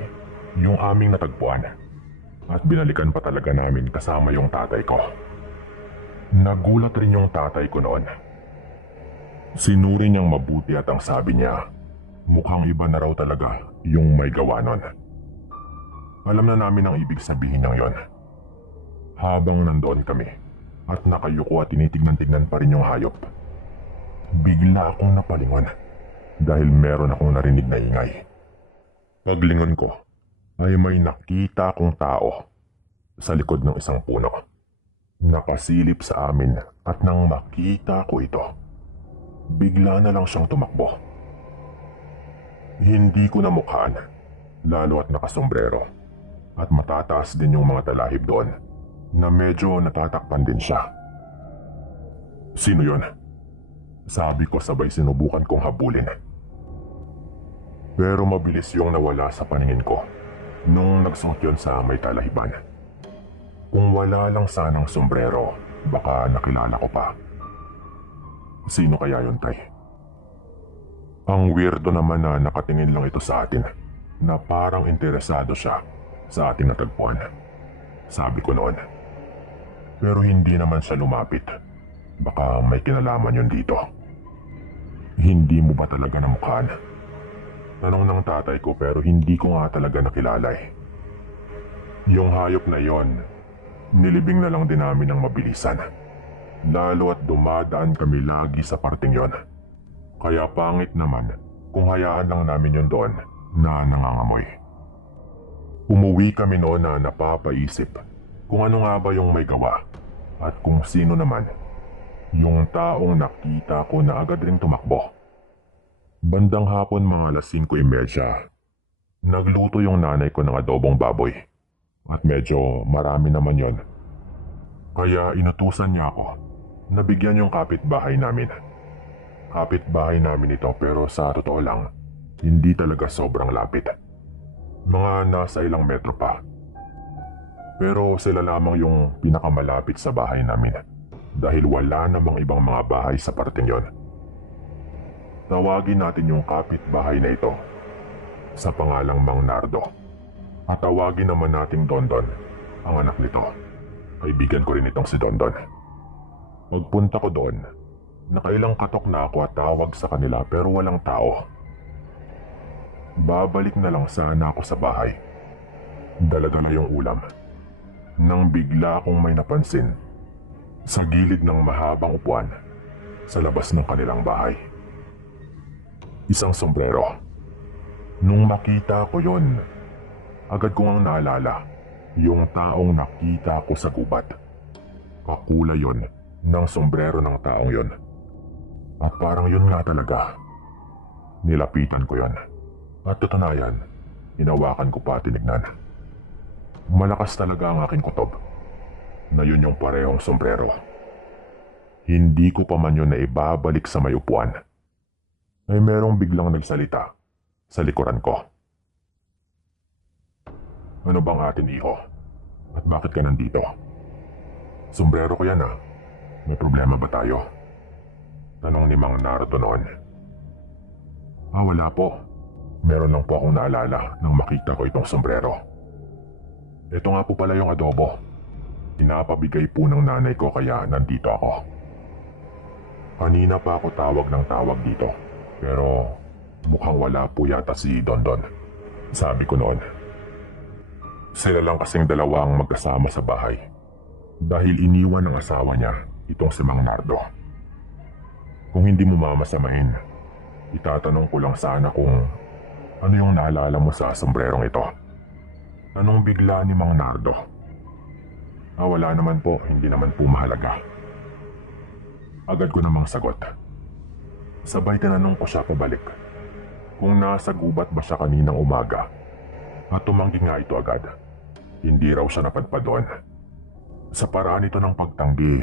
yung aming natagpuan at binalikan pa talaga namin kasama yung tatay ko. Nagulat rin yung tatay ko noon. Sinuri niyang mabuti at ang sabi niya, mukhang iba na raw talaga yung may gawa nun. Alam na namin ang ibig sabihin ng yon. Habang nandoon kami at nakayuko at tinitignan-tignan pa rin yung hayop, bigla akong napalingon dahil meron akong narinig na ingay. Paglingon ko ay may nakita akong tao sa likod ng isang puno. Nakasilip sa amin at nang makita ko ito, bigla na lang siyang tumakbo. Hindi ko namukhaan, lalo at nakasombrero. At matataas din yung mga talahib doon na medyo natatakpan din siya. Sino yon? Sabi ko sabay sinubukan kong habulin. Pero mabilis yung nawala sa paningin ko nung nagsuot yun sa may talahiban. Kung wala lang sanang sombrero, baka nakilala ko pa. Sino kaya yun, Tay? Ang weirdo naman na nakatingin lang ito sa atin na parang interesado siya sa ating natagpuan. Sabi ko noon. Pero hindi naman siya lumapit. Baka may kinalaman yun dito. Hindi mo ba talaga namukhaan? Tanong ng tatay ko pero hindi ko nga talaga nakilala eh. Yung hayop na yon, nilibing na lang din namin ng mabilisan. Lalo at dumadaan kami lagi sa parting yon. Kaya pangit naman kung hayaan lang namin yun doon na nangangamoy. Umuwi kami noon na napapaisip kung ano nga ba yung may gawa at kung sino naman yung taong nakita ko na agad rin tumakbo. Bandang hapon mga 5:30, nagluto yung nanay ko ng adobong baboy at medyo marami naman yon. Kaya inutusan niya ako na bigyan yung kapitbahay namin. Kapitbahay namin ito pero sa totoo lang, hindi talaga sobrang lapit. Mga nasa ilang metro pa. Pero sila lamang yung pinakamalapit sa bahay namin dahil wala namang ibang mga bahay sa parting yon. Tawagin natin yung kapitbahay na ito sa pangalang Mang Nardo. At tawagin naman nating Dondon, ang anak nito. Kaibigan ko rin itong si Dondon. Pagpunta ko doon, nakailang katok na ako at tawag sa kanila pero walang tao. Babalik na lang sana ako sa bahay. Dala-dala yung ulam. Nang bigla akong may napansin sa gilid ng mahabang upuan sa labas ng kanilang bahay. Isang sombrero. Nung makita ko yon, agad ko ngang naalala yung taong nakita ko sa gubat. Kakulay yon ng sombrero ng taong yon. At parang yun nga talaga. Nilapitan ko yon. At tutunayan, hinawakan ko pa tinignan. Malakas talaga ang aking kutob na yun yung parehong sombrero. Hindi ko pa man yun na ibabalik sa may upuan. Ay merong biglang nagsalita sa likuran ko. Ano bang atin, iho? At bakit ka nandito? Sombrero ko yan ah. May problema ba tayo? Tanong ni Mang Nardo noon. Wala po. Meron lang po akong naalala nang makita ko itong sombrero. Ito nga po pala yung adobo. Pinapabigay po ng nanay ko kaya nandito ako. Kanina pa ako tawag ng tawag dito. Pero mukhang wala po yata si Dondon. Sabi ko noon. Sila lang kasing dalawang magkasama sa bahay. Dahil iniwan ng asawa niya itong si Mang Nardo. Kung hindi mo mamasamain, itatanong ko lang sana kung ano yung naalala mo sa sombrerong ito. Tanong bigla ni Mang Nardo. Wala naman po, hindi naman po mahalaga. Agad ko namang sagot. Sabay tinanong ko siya pabalik kung nasa gubat ba siya kaninang umaga. At tumanggi nga ito agad. Hindi raw siya napadpad doon. Sa paraan ito ng pagtanggi,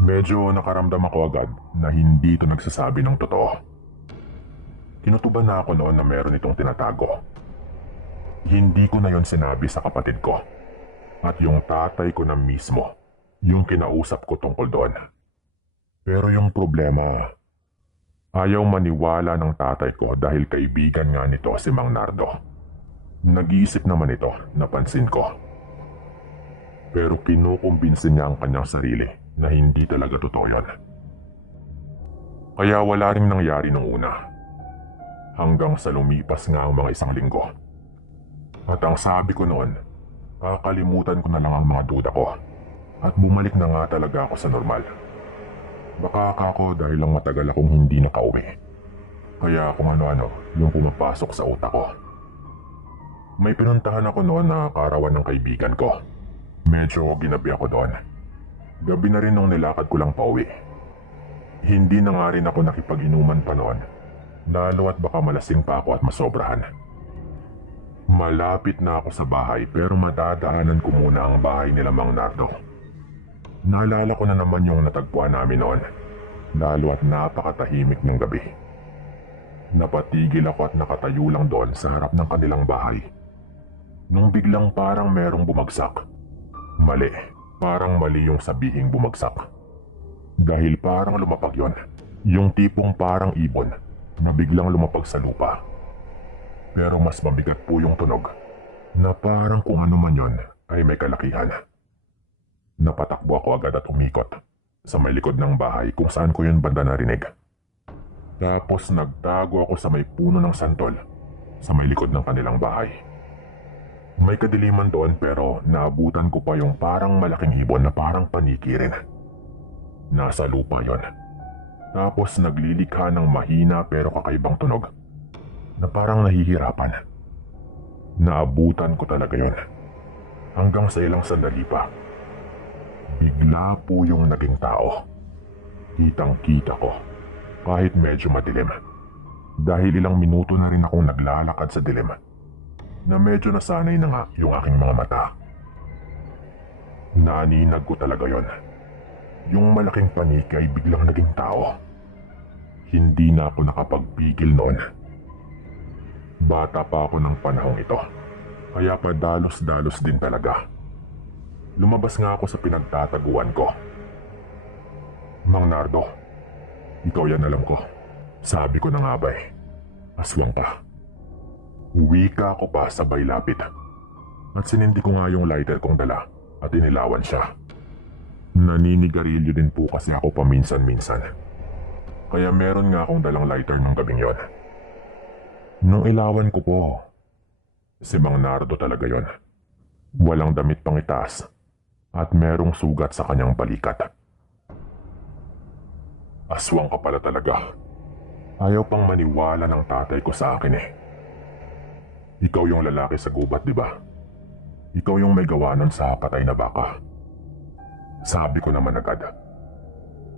medyo nakaramdam ako agad na hindi ito nagsasabi ng totoo. Kinutuban na ako noon na meron itong tinatago. Hindi ko na yon sinabi sa kapatid ko. At yung tatay ko na mismo, yung kinausap ko tungkol doon. Pero yung problema, ayaw maniwala ng tatay ko dahil kaibigan nga nito si Mang Nardo. Nag-iisip naman ito, napansin ko. Pero kinukumbinsin niya ang kanyang sarili na hindi talaga totoo yun. Kaya wala rin nangyari nung una. Hanggang sa lumipas nga ang mga 1 linggo. At ang sabi ko noon, kakalimutan ko na lang ang mga duda ko. At bumalik na nga talaga ako sa normal. Baka ako dahil lang matagal akong hindi nakauwi. Kaya kung ano-ano yung pumapasok sa utak ko. May pinuntahan ako noon na karawan ng kaibigan ko. Medyo ginabi ako doon. Gabi na rin nung nilakad ko lang pauwi. Hindi na nga rin ako nakipag-inuman pa noon. Lalo at baka malasing pa ako at masobrahan. Malapit na ako sa bahay pero madadaanan ko muna ang bahay nila Mang Nardo. Naalala ko na naman yung natagpuan namin noon. lalo at napakatahimik ng gabi. Napatigil ako at nakatayo lang doon sa harap ng kanilang bahay. Nung biglang parang merong bumagsak. Mali, parang mali yung sabihing bumagsak. Dahil parang lumapag yon. Yung tipong parang ibon na biglang lumapag sa lupa. Pero mas mabigat po yung tunog na parang kung ano man yon ay may kalakihan. Napatakbo ako agad at umikot sa may likod ng bahay kung saan ko yun banda narinig. Tapos nagtago ako sa may puno ng santol sa may likod ng kanilang bahay. May kadiliman doon pero naabutan ko pa yung parang malaking ibon na parang paniki rin. Nasa lupa yon. Tapos naglilikha ng mahina pero kakaibang tunog na parang nahihirapan. Naabutan ko talaga yon. Hanggang sa ilang sandali pa. Bigla po yung naging tao. Kitang-kita ko kahit medyo madilim. Dahil ilang minuto na rin akong naglalakad sa dilim na medyo nasanay na nga yung aking mga mata. Naninag ko talaga yon. Yung malaking paniki ay biglang naging tao. Hindi na ako nakapagpigil noon. Bata pa ako ng panahong ito, kaya padalos-dalos din talaga. Lumabas nga ako sa pinagtataguan ko. Mang Nardo, ikaw yan alam ko. Sabi ko na nga ba eh, aswang ka. Wika ko pa sabay lapit. At sinindi ko nga yung lighter kong dala at inilawan siya. Naninigarilyo din po kasi ako paminsan-minsan. Kaya meron nga akong dalang lighter ng gabing yon. Nung ilawan ko po, si Mang Nardo talaga yon. Walang damit pang itaas at merong sugat sa kanyang balikat. Aswang ka pala talaga. Ayaw pang maniwala ng tatay ko sa akin eh. Ikaw yung lalaki sa gubat, di ba? Ikaw yung may gawa nun sa patay na baka. Sabi ko naman agad.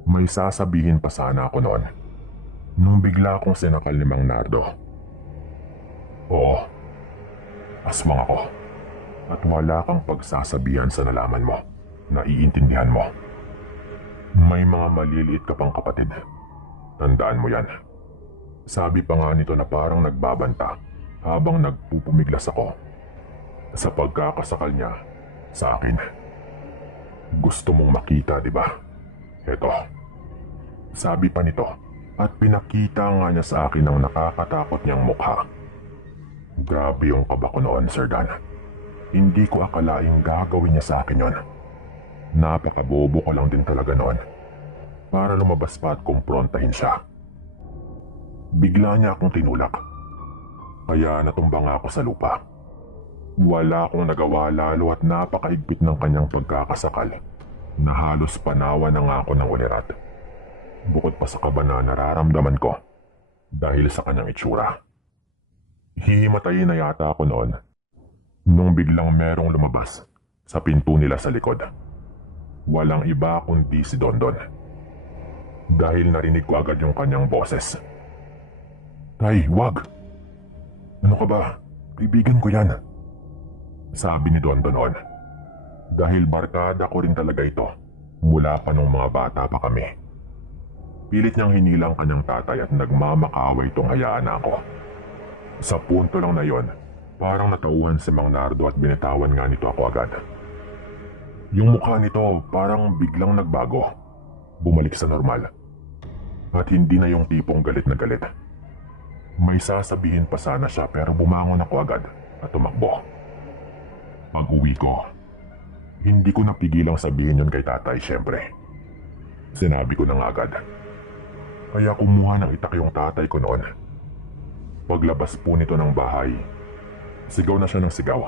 May sasabihin pa sana ako noon nung bigla akong sinakal ni Mang Nardo. Oo, aswang ako. At wala kang pagsasabihan sa nalaman mo. Naiintindihan mo. May mga maliliit ka pang kapatid. Tandaan mo yan. Sabi pa nga nito na parang nagbabanta habang nagpupumiglas ako sa pagkakasakal niya sa akin. Gusto mong makita, di ba? Eto. Sabi pa nito at pinakita nga niya sa akin ang nakakatakot niyang mukha. Grabe yung kaba ko noon, Sir Dan. Hindi ko akalaing gagawin niya sa akin yon. Napakabobo ko lang din talaga noon para lumabas pa at kumprontahin siya. Bigla niya akong tinulak. Kaya natumba nga ako sa lupa. Wala akong nagawa lalo at napakaigpit ng kanyang pagkakasakal na halos panawa na nga ako ng ulirat. Bukod pa sa kaba na nararamdaman ko dahil sa kanyang itsura. Hihimatayin na yata ako noon nung biglang merong lumabas sa pinto nila sa likod. Walang iba kundi si Dondon. Dahil narinig ko agad yung kanyang boses. Tay, wag! Ano ka ba? Kaibigan ko yan. Sabi ni Dondon noon. Dahil barkada ko rin talaga ito mula pa nung mga bata pa kami. Pilit niyang hinilang kanyang tatay at nagmamakaway itong hayaan ako. Sa punto lang na yon, parang natauhan si Mang Nardo at binitawan nga nito ako agad. Yung mukha nito parang biglang nagbago. Bumalik sa normal. At hindi na yung tipong galit na galit. May sasabihin pa sana siya pero bumangon ako agad at tumakbo. Pag uwi ko, hindi ko napigilang sabihin yun kay tatay syempre. Sinabi ko na nga agad. Kaya kumuha ng itak yung tatay ko noon. Paglabas po nito ng bahay, sigaw na siya ng sigaw.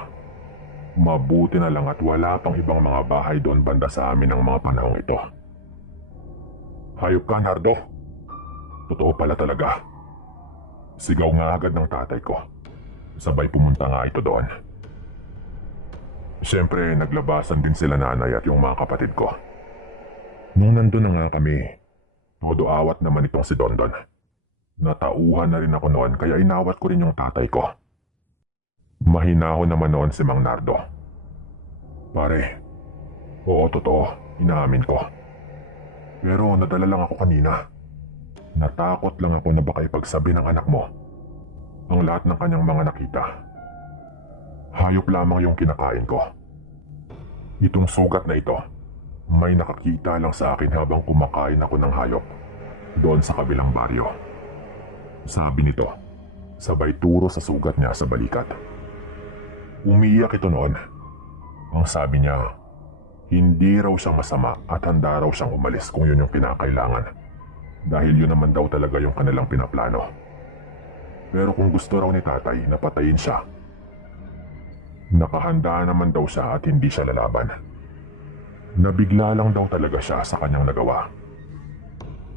Mabuti na lang at wala pang ibang mga bahay doon banda sa amin ng mga panahong ito. Hayop ka, Nardo. Totoo pala talaga. Sigaw nga agad ng tatay ko. Sabay pumunta nga ito doon. Siyempre, naglabasan din sila nanay at yung mga kapatid ko. Nung nandun na nga kami, todo awat naman itong si Dondon. Natauhan na rin ako noon kaya inawat ko rin yung tatay ko. Mahinahon naman noon si Mang Nardo. Pare, oo totoo, inaamin ko. Pero nadala lang ako kanina. Natakot lang ako na baka ipagsabi ng anak mo ang lahat ng kanyang mga nakita. Hayop lamang yung kinakain ko. Itong sugat na ito, may nakakita lang sa akin habang kumakain ako ng hayop doon sa kabilang baryo. Sabi nito, sabay turo sa sugat niya sa balikat. Umiiyak ito noon. Ang sabi niya, hindi raw siyang masama at handa raw siyang umalis kung yun yung kinakailangan. Dahil yun naman daw talaga yung kanilang pinaplano. Pero kung gusto raw ni tatay na patayin siya, nakahanda naman daw siya at hindi siya lalaban. Nabigla lang daw talaga siya sa kanyang nagawa.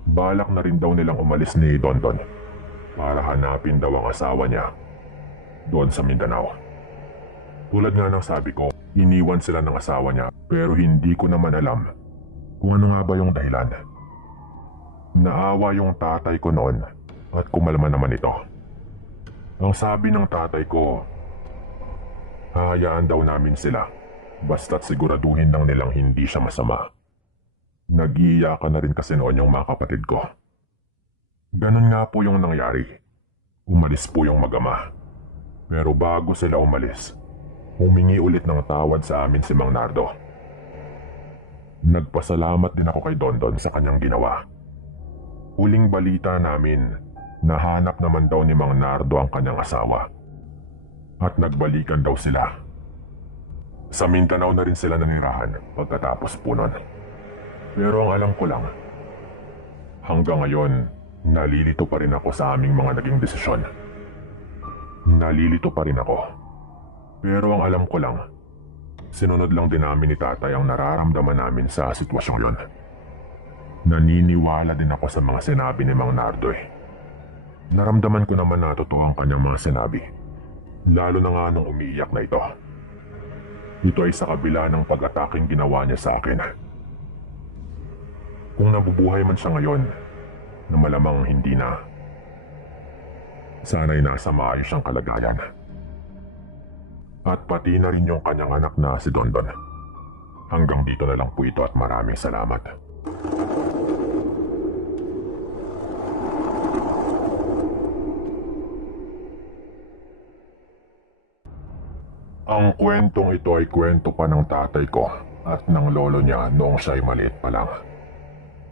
Balak na rin daw nilang umalis ni Dondon para hanapin daw ang asawa niya doon sa Mindanao. Tulad nga ng sabi ko, iniwan sila ng asawa niya pero hindi ko naman alam kung ano nga ba yung dahilan. Naawa yung tatay ko noon at kumalma naman ito. Ang sabi ng tatay ko, hahayaan daw namin sila basta't siguraduhin lang nilang hindi siya masama. Nag-iiyakan na rin kasi noon yung mga kapatid ko. Ganun nga po yung nangyari. Umalis po yung mag-ama. Pero bago sila umalis, humingi ulit ng tawad sa amin si Mang Nardo. Nagpasalamat din ako kay Dondon sa kanyang ginawa. Huling balita namin, nahanap naman daw ni Mang Nardo ang kanyang asawa. At nagbalikan daw sila. Sa Mindanao na rin sila nanirahan pagkatapos po nun. Pero ang alam ko lang, hanggang ngayon, nalilito pa rin ako sa aming mga naging desisyon. Nalilito pa rin ako. Pero ang alam ko lang, sinunod lang din namin ni tatay ang nararamdaman namin sa sitwasyong yon. Naniniwala din ako sa mga sinabi ni Mang Nardo eh. Naramdaman ko naman na totoo ang kanyang mga sinabi. Lalo na nga nung umiiyak na ito. Ito ay sa kabila ng pag-ataking ginawa niya sa akin. Kung nabubuhay man siya ngayon, na malamang hindi na, sana'y nasa maayos siyang kalagayan. At pati na rin yung kanyang anak na si Dondon. Hanggang dito na lang po ito at maraming salamat. Ang kwentong ito ay kwento pa ng tatay ko at ng lolo niya noong siya'y maliit pa lang.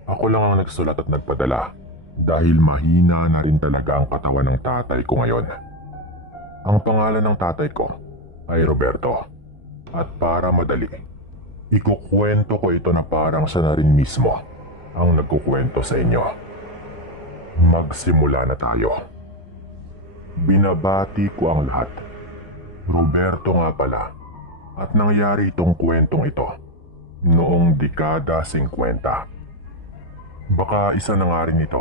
Ako lang ang nagsulat at nagpadala dahil mahina na rin talaga ang katawan ng tatay ko ngayon. Ang pangalan ng tatay ko ay Roberto at para madali, ikukwento ko ito na parang siya na rin mismo ang nagkukwento sa inyo. Magsimula na tayo. Binabati ko ang lahat. Roberto nga pala at nangyari itong kwentong ito noong dekada 50. Baka isa na nga rin ito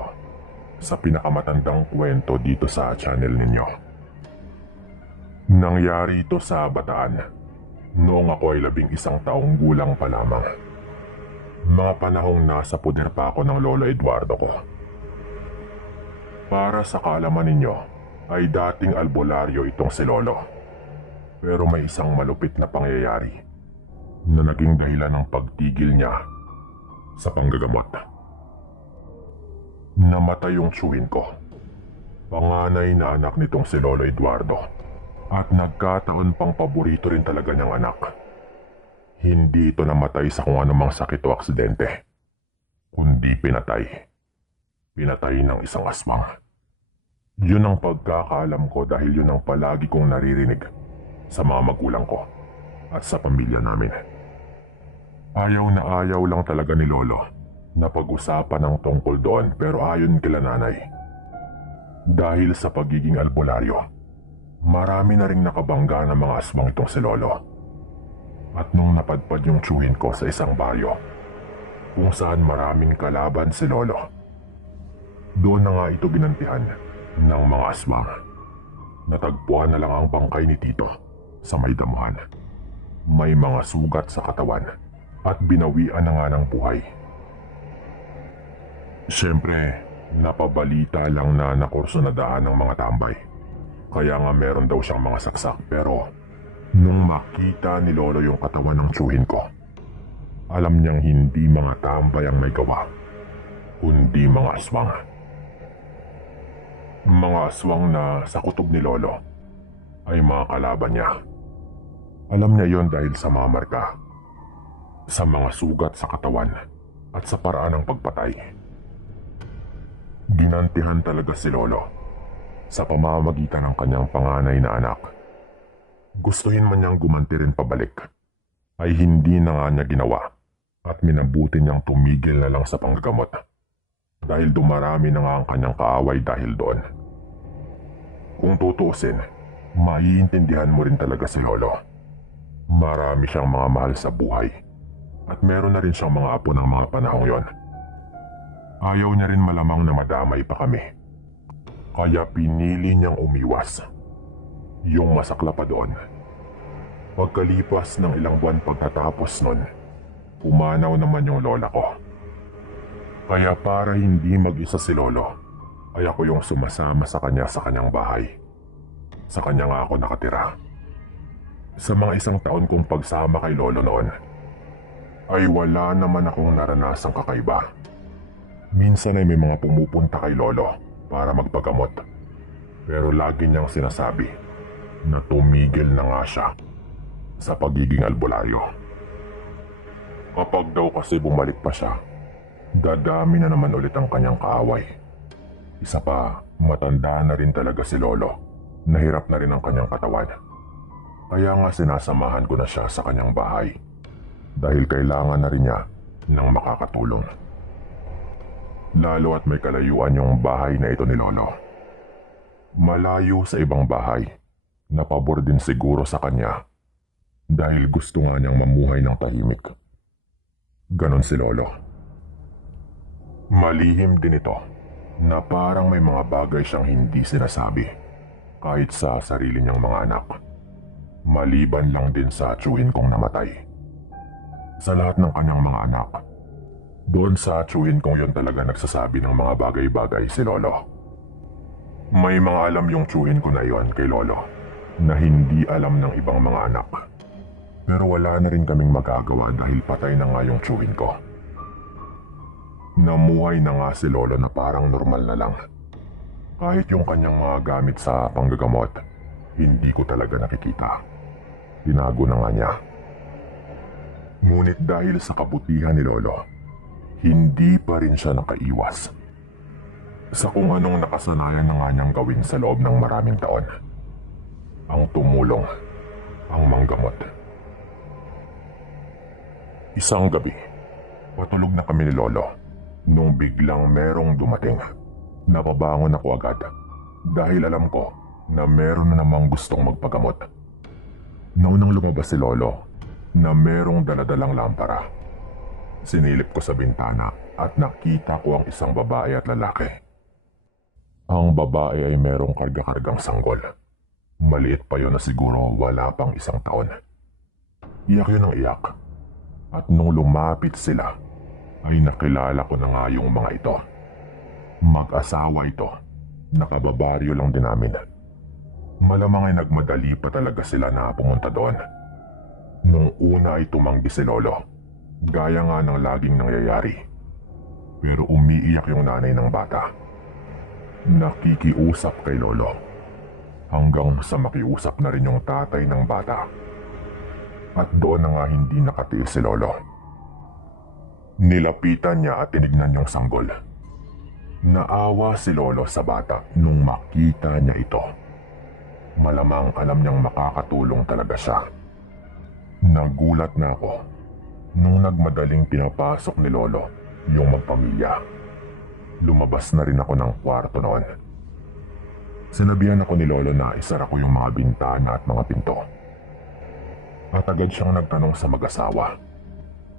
sa pinakamatandang kwento dito sa channel ninyo. Nangyari ito sa Bataan noong ako ay 11 taong gulang pa lamang. Mga panahong nasa puder pa ako ng Lolo Eduardo ko. Para sa kaalaman ninyo ay dating albularyo itong si Lolo. Pero may isang malupit na pangyayari na naging dahilan ng pagtigil niya sa panggagamot. Namatay yung tiyuhin ko, panganay na anak nitong si Lolo Eduardo, at nagkataon pang paborito rin talaga niyang anak. Hindi ito namatay sa kung anumang sakit o aksidente, kundi pinatay. Pinatay ng isang aswang. Yun ang pagkakaalam ko dahil yun ang palagi kong naririnig sa mga magulang ko at sa pamilya namin. Ayaw na ayaw lang talaga ni Lolo na pag-usapan ng tungkol doon pero ayon kila nanay. Dahil sa pagiging albularyo, marami na ring nakabangga ng mga aswang itong si Lolo. At nung napadpad yung tiyuhin ko sa isang baryo kung saan maraming kalaban si Lolo, doon na nga ito ginantihan ng mga aswang. Natagpuan na lang ang bangkay ni Tito sa may damuhan. May mga sugat sa katawan at binawian na nga ng buhay. Siyempre, napabalita lang na nakurso na daan ng mga tambay. Kaya nga meron daw siyang mga saksak pero nung makita ni Lolo yung katawan ng tiyuhin ko, alam niyang hindi mga tambay ang may gawa kundi mga aswang. Mga aswang na sa kutob ni Lolo ay mga kalaban niya. Alam niya yon dahil sa mga marka, sa mga sugat sa katawan at sa paraan ng pagpatay. Ginantihan talaga si Lolo sa pamamagitan ng kanyang panganay na anak. Gustuhin man niyang gumanti rin pabalik, ay hindi na nga niya ginawa at minabuti niyang tumigil na lang sa panggagamot dahil dumarami na nga ang kanyang kaaway dahil doon. Kung tutuusin, maiintindihan mo rin talaga si Lolo. Marami siyang mga mahal sa buhay at meron na rin siyang mga apo ng mga panahong yon. Ayaw niya rin malamang na madamay pa kami. Kaya pinili niyang umiwas. Yung masakla pa doon. Pagkalipas ng ilang buwan pagtatapos nun, pumanaw naman yung lola ko. Kaya para hindi mag-isa si Lolo, ay ako yung sumasama sa kanya sa kanyang bahay. Sa kanya nga ako nakatira. Sa mga isang taon kong pagsama kay Lolo noon, ay wala naman akong naranasang kakaiba. Minsan ay may mga pumupunta kay Lolo para magpagamot. Pero lagi niyang sinasabi na tumigil na nga siya sa pagiging albularyo. Kapag daw kasi bumalik pa siya, dadami na naman ulit ang kanyang kaaway. Isa pa, matanda na rin talaga si Lolo. Nahirap na rin ang kanyang katawan. Kaya nga sinasamahan ko na siya sa kanyang bahay dahil kailangan na rin niya ng makakatulong. Lalo at may kalayuan yung bahay na ito ni Lolo. Malayo sa ibang bahay na pabor din siguro sa kanya dahil gusto nga niyang mamuhay ng tahimik. Ganon si Lolo. Malihim din ito na parang may mga bagay siyang hindi sinasabi kahit sa sarili niyang mga anak. Maliban lang din sa tiyuhin kong namatay. Sa lahat ng kanyang mga anak, doon sa tiyuhin kong yon talaga nagsasabi ng mga bagay-bagay si Lolo. May mga alam yung tiyuhin ko na yon kay Lolo na hindi alam ng ibang mga anak. Pero wala na rin kaming magagawa dahil patay na nga yung tiyuhin ko. Namuhay na nga si Lolo na parang normal na lang. Kahit yung kanyang mga gamit sa panggagamot, hindi ko talaga nakikita. Tinago na nga niya. Ngunit dahil sa kabutihan ni Lolo, hindi pa rin siya nakaiwas sa kung anong nakasanayan na nga niyang gawin sa loob ng maraming taon. Ang tumulong, ang manggamot. Isang gabi, patulog na kami ni Lolo nung biglang merong dumating. Napabangon ako agad dahil alam ko na meron na namang gustong magpagamot. Naunang lumabas si Lolo na merong daladalang lampara. Sinilip ko sa bintana at nakita ko ang isang babae at lalaki. Ang babae ay merong karga-kargang sanggol. Maliit pa yun na siguro wala pang 1 taon. Iyak yun ng iyak. At nung lumapit sila, ay nakilala ko na nga yung mga ito. Mag-asawa ito. Nakababaryo lang din namin. Malamang ay nagmadali pa talaga sila na pumunta doon. Nung una ay tumanggi si Lolo. Gaya nga ng laging nangyayari. Pero umiiyak yung nanay ng bata. Nakikiusap kay Lolo. Hanggang sa makiusap na rin yung tatay ng bata. At doon na nga hindi nakatiis si Lolo. Nilapitan niya at tinignan yung sanggol. Naawa si Lolo sa bata nung makita niya ito. Malamang alam niyang makakatulong talaga siya. Nagulat na ako nung nagmadaling pinapasok ni Lolo yung magpamilya. Lumabas na rin ako ng kwarto noon. Sinabihan ako ni Lolo na isara ko yung mga bintana at mga pinto. At agad siyang nagtanong sa mag-asawa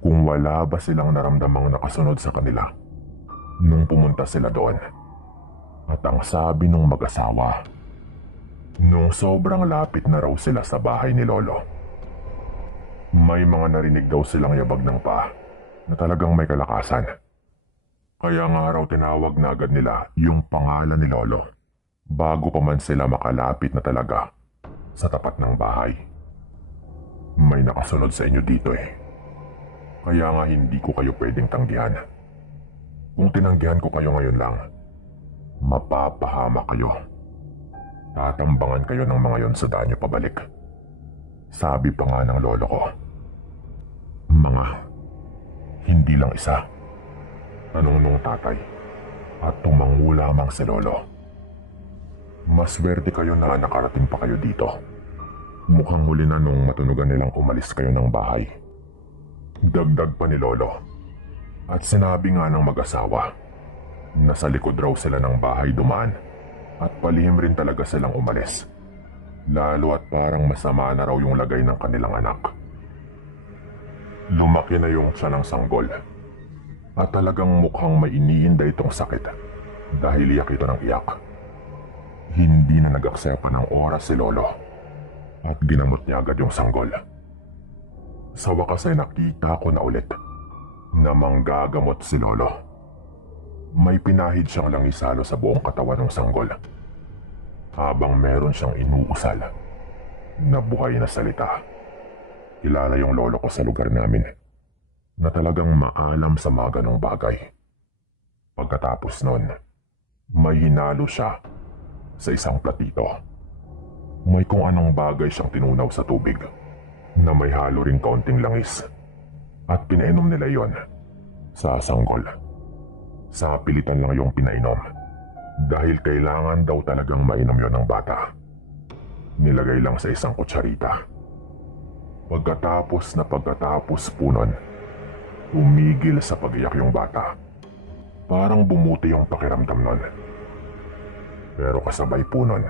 kung wala ba silang naramdamang nakasunod sa kanila nung pumunta sila doon. At ang sabi ng mag-asawa, nung sobrang lapit na raw sila sa bahay ni Lolo, may mga narinig daw silang yabag ng paa na talagang may kalakasan. Kaya nga raw tinawag na agad nila yung pangalan ni Lolo bago pa man sila makalapit na talaga sa tapat ng bahay. May nakasunod sa inyo dito eh. Kaya nga hindi ko kayo pwedeng tanggihan. Kung tinanggihan ko kayo ngayon lang, mapapahama kayo. Tatambangan kayo ng mga yon sa danyo pabalik. Sabi pa nga ng lolo ko. Mga, hindi lang isa. Tanong nung tatay at tumango lamang si lolo. Mas swerte kayo na nakarating pa kayo dito. Mukhang huli na nung matunugan nilang umalis kayo ng bahay. Dagdag pa ni lolo. At sinabi nga ng mag-asawa na sa likod raw sila ng bahay dumaan at palihim rin talaga silang umalis. Lalo at parang masama na raw yung lagay ng kanilang anak. Lumaki na yung tiyan ng sanggol at talagang mukhang may iniinda itong sakit dahil iyak ito ng iyak. Hindi na nag-aksepa ng oras si lolo at ginamot niya agad yung sanggol. Sa wakas ay nakita ko na ulit na manggagamot si lolo. May pinahid siyang langisalo sa buong katawan ng sanggol habang meron siyang inuusal na buhay na salita. Kilala yung lolo ko sa lugar namin na talagang maalam sa mga ganong bagay. Pagkatapos nun, may hinalo siya sa isang platito. May kung anong bagay siyang tinunaw sa tubig na may halo ring kaunting langis at pinainom nila yon sa sanggol. Sa pilitan lang yung pinainom dahil kailangan daw talagang mainom yon ng bata. Nilagay lang sa isang kutsarita. Pagkatapos po nun, tumigil sa pag-iyak yung bata. Parang bumuti yung pakiramdam nun. Pero kasabay po nun,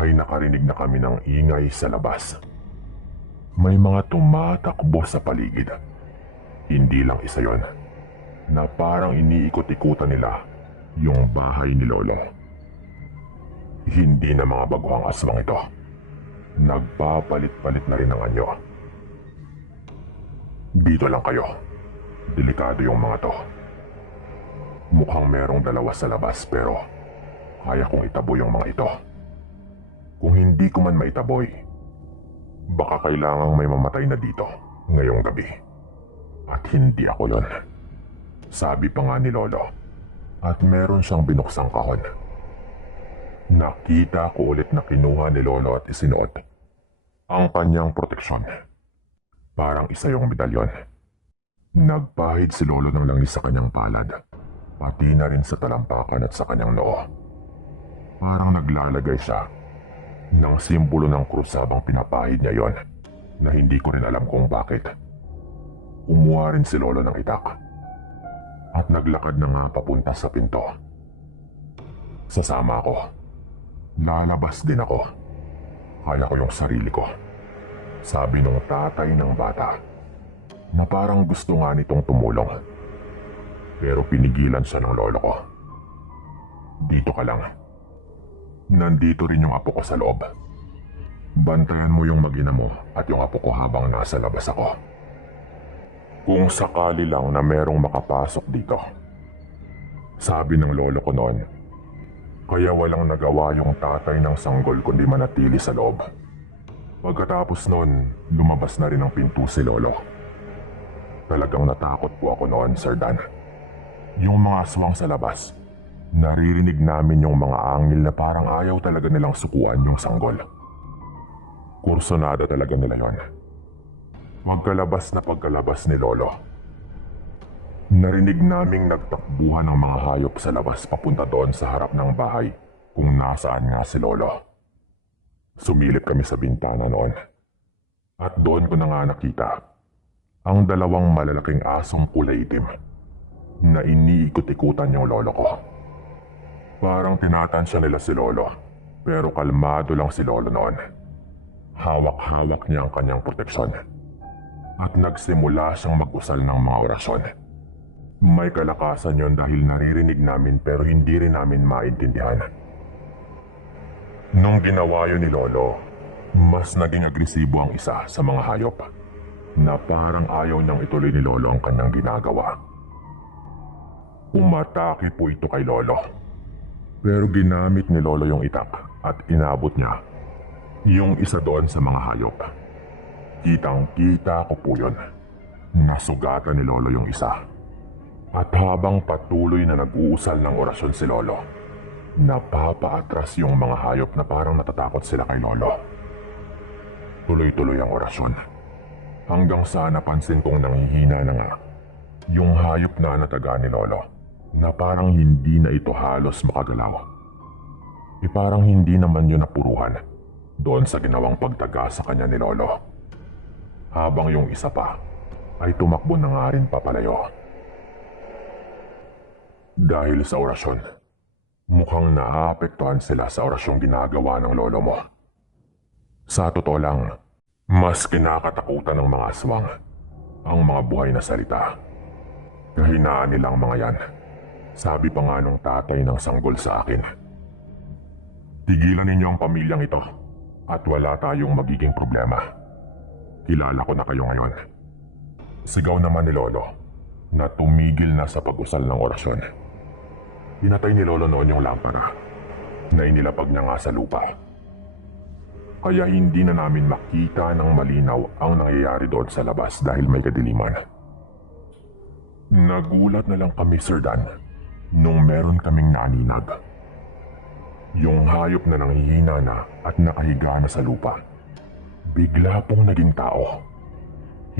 ay nakarinig na kami ng ingay sa labas. May mga tumatakbo sa paligid. Hindi lang isa yon, na parang iniikot-ikutan nila yung bahay ni lolo. Hindi na mga baguhang aswang ito. Nagpapalit-palit na rin ang anyo. Dito lang kayo. Delikado yung mga to. Mukhang merong dalawa sa labas pero kaya kong itaboy yung mga ito. Kung hindi ko man maitaboy, baka kailangang may mamatay na dito ngayong gabi. At hindi ako yun. Sabi pa nga ni lolo at meron siyang binuksang kahon. Nakita ko ulit na kinuha ni lolo at isinuot ang kanyang proteksyon. Parang isa yung medalyon. Nagpahid si lolo ng langis sa kanyang palad, pati na rin sa talampakan at sa kanyang noo. Parang naglalagay siya ng simbolo ng krus habang pinapahid niya yon na hindi ko rin alam kung bakit. Kumuha rin si lolo ng itak at naglakad na nga papunta sa pinto. Sasama ako. Lalabas din ako. Kaya ko yung sarili ko. Sabi ng tatay ng bata na parang gusto nga nitong tumulong. Pero pinigilan siya ng lolo ko. Dito ka lang. Nandito rin yung apo ko sa loob. Bantayan mo yung mag-ina mo at yung apo ko habang nasa labas ako. Kung sakali lang na merong makapasok dito. Sabi ng lolo ko noon. Kaya walang nagawa yung tatay ng sanggol kundi manatili sa loob. Pagkatapos noon, lumabas na rin ang pinto si lolo. Talagang natakot po ako noon, Sir Dan. Yung mga aswang sa labas, naririnig namin yung mga angil na parang ayaw talaga nilang sukuan yung sanggol. Kursonada talaga nila yon. Pagkalabas ni lolo, narinig naming nagtakbuhan ng mga hayop sa labas papunta doon sa harap ng bahay kung nasaan nga si lolo. Sumilip kami sa bintana noon at doon ko na nga nakita ang dalawang malalaking asong kulay itim na iniikot-ikutan yung lolo ko. Parang tinatansya nila si lolo pero kalmado lang si lolo noon. Hawak-hawak niya ang kanyang proteksyon at nagsimula siyang mag-usal ng mga orasyon. May kalakasan yon dahil naririnig namin pero hindi rin namin maintindihan. Nung ginawa yun ni lolo, mas naging agresibo ang isa sa mga hayop na parang ayaw niyang ituloy ni lolo ang kanyang ginagawa. Umatake po ito kay lolo. Pero ginamit ni lolo yung itak at inabot niya yung isa doon sa mga hayop. Kitang-kita ko po yun. Nasugatan ni lolo yung isa. At habang patuloy na nag-uusal ng orasyon si Lolo, napapaatras yung mga hayop na parang natatakot sila kay Lolo. Tuloy-tuloy ang orasyon. Hanggang sa napansin kong nanghihina na nga yung hayop na nataga ni Lolo na parang hindi na ito halos makagalaw. Parang hindi naman yun napuruhan doon sa ginawang pagtaga sa kanya ni Lolo. Habang yung isa pa ay tumakbo na nga rin papalayo. Dahil sa orasyon, mukhang naaapektuhan sila sa orasyong ginagawa ng lolo mo. Sa totoo lang, mas kinakatakutan ng mga aswang ang mga buhay na salita. Kahinaan nilang mga yan. Sabi pa nga nung tatay ng sanggol sa akin. Tigilan ninyo ang pamilyang ito at wala tayong magiging problema. Kilala ko na kayo ngayon. Sigaw naman ni Lolo na tumigil na sa pag-usal ng orasyon. Pinatay ni Lolo noon yung lampara na inilapag niya nga sa lupa. Kaya hindi na namin makita ng malinaw ang nangyayari doon sa labas dahil may kadiliman. Nagulat na lang kami, Sir Dan, nung meron kaming naninag. Yung hayop na nanghihina na at nakahiga na sa lupa, bigla pong naging tao.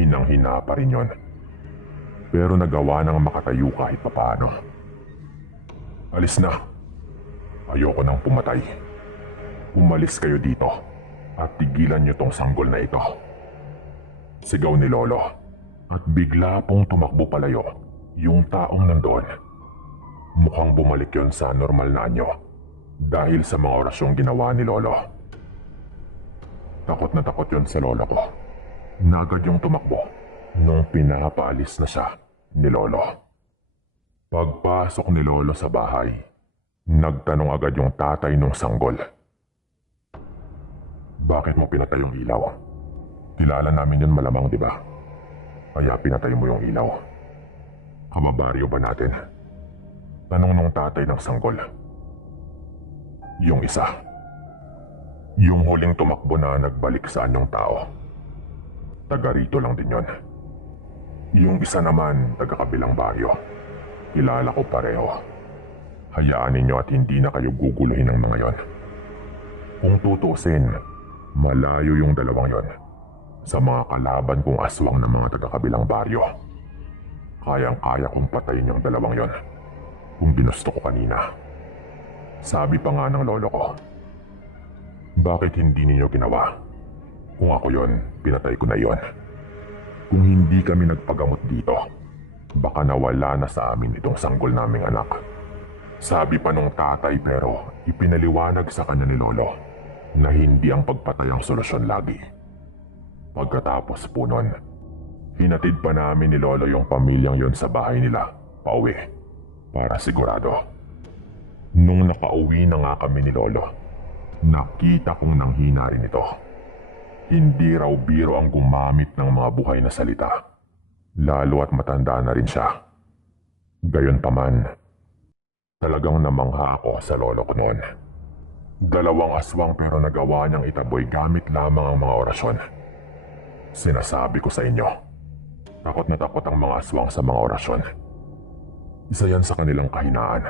Hinang-hina pa rin yon, pero nagawa nang makatayo kahit papaano. Alis na. Ayoko nang pumatay. Umalis kayo dito at tigilan niyo tong sanggol na ito. Sigaw ni Lolo at bigla pong tumakbo palayo yung taong nandoon. Mukhang bumalik yon sa normal na anyo dahil sa mga orasyong ginawa ni Lolo. Takot na takot yon sa lolo ko. Nagad yung tumakbo nung pinapaalis na siya ni Lolo. Pagpasok ni Lolo sa bahay, nagtanong agad yung tatay nung sanggol. Bakit mo pinatay yung ilaw? Kilala namin yun malamang, di ba? Kaya pinatay mo yung ilaw. Kababaryo ba natin? Tanong nung tatay ng sanggol. Yung isa. Yung huling tumakbo na nagbalik sa anyong tao. Taga rito lang din yon. Yung isa naman, taga kabilang baryo. Kilala ko pareho. Hayaan ninyo at hindi na kayo guguluhin ng mga yon. Kung tutusin, malayo yung dalawang yon sa mga kalaban kong aswang ng mga taga-kabilang baryo. Kayang-kaya kong patayin yung dalawang yon kung ginusto ko kanina. Sabi pa nga ng lolo ko, bakit hindi ninyo ginawa? Kung ako yon, pinatay ko na yon. Kung hindi kami nagpagamot dito, baka nawala na sa amin itong sanggol naming anak. Sabi pa nung tatay pero ipinaliwanag sa kanya ni Lolo na hindi ang pagpatay ang solusyon lagi. Pagkatapos po nun, hinatid pa namin ni Lolo yung pamilyang yon sa bahay nila, pauwi, para sigurado. Nung nakauwi na nga kami ni Lolo, nakita kong nanghina rin ito. Hindi raw biro ang gumamit ng mga buhay na salita. Lalo at matanda na rin siya. Gayunpaman, talagang namangha ako sa lolo ko noon. 2 aswang pero nagawa niyang itaboy gamit lamang ang mga orasyon. Sinasabi ko sa inyo, takot na takot ang mga aswang sa mga orasyon. Isa yan sa kanilang kahinaan.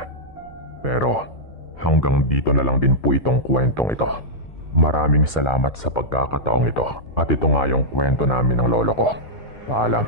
Pero hanggang dito na lang din po itong kwentong ito. Maraming salamat sa pagkakataong ito. At ito nga yung kwento namin ng lolo ko. Paalam.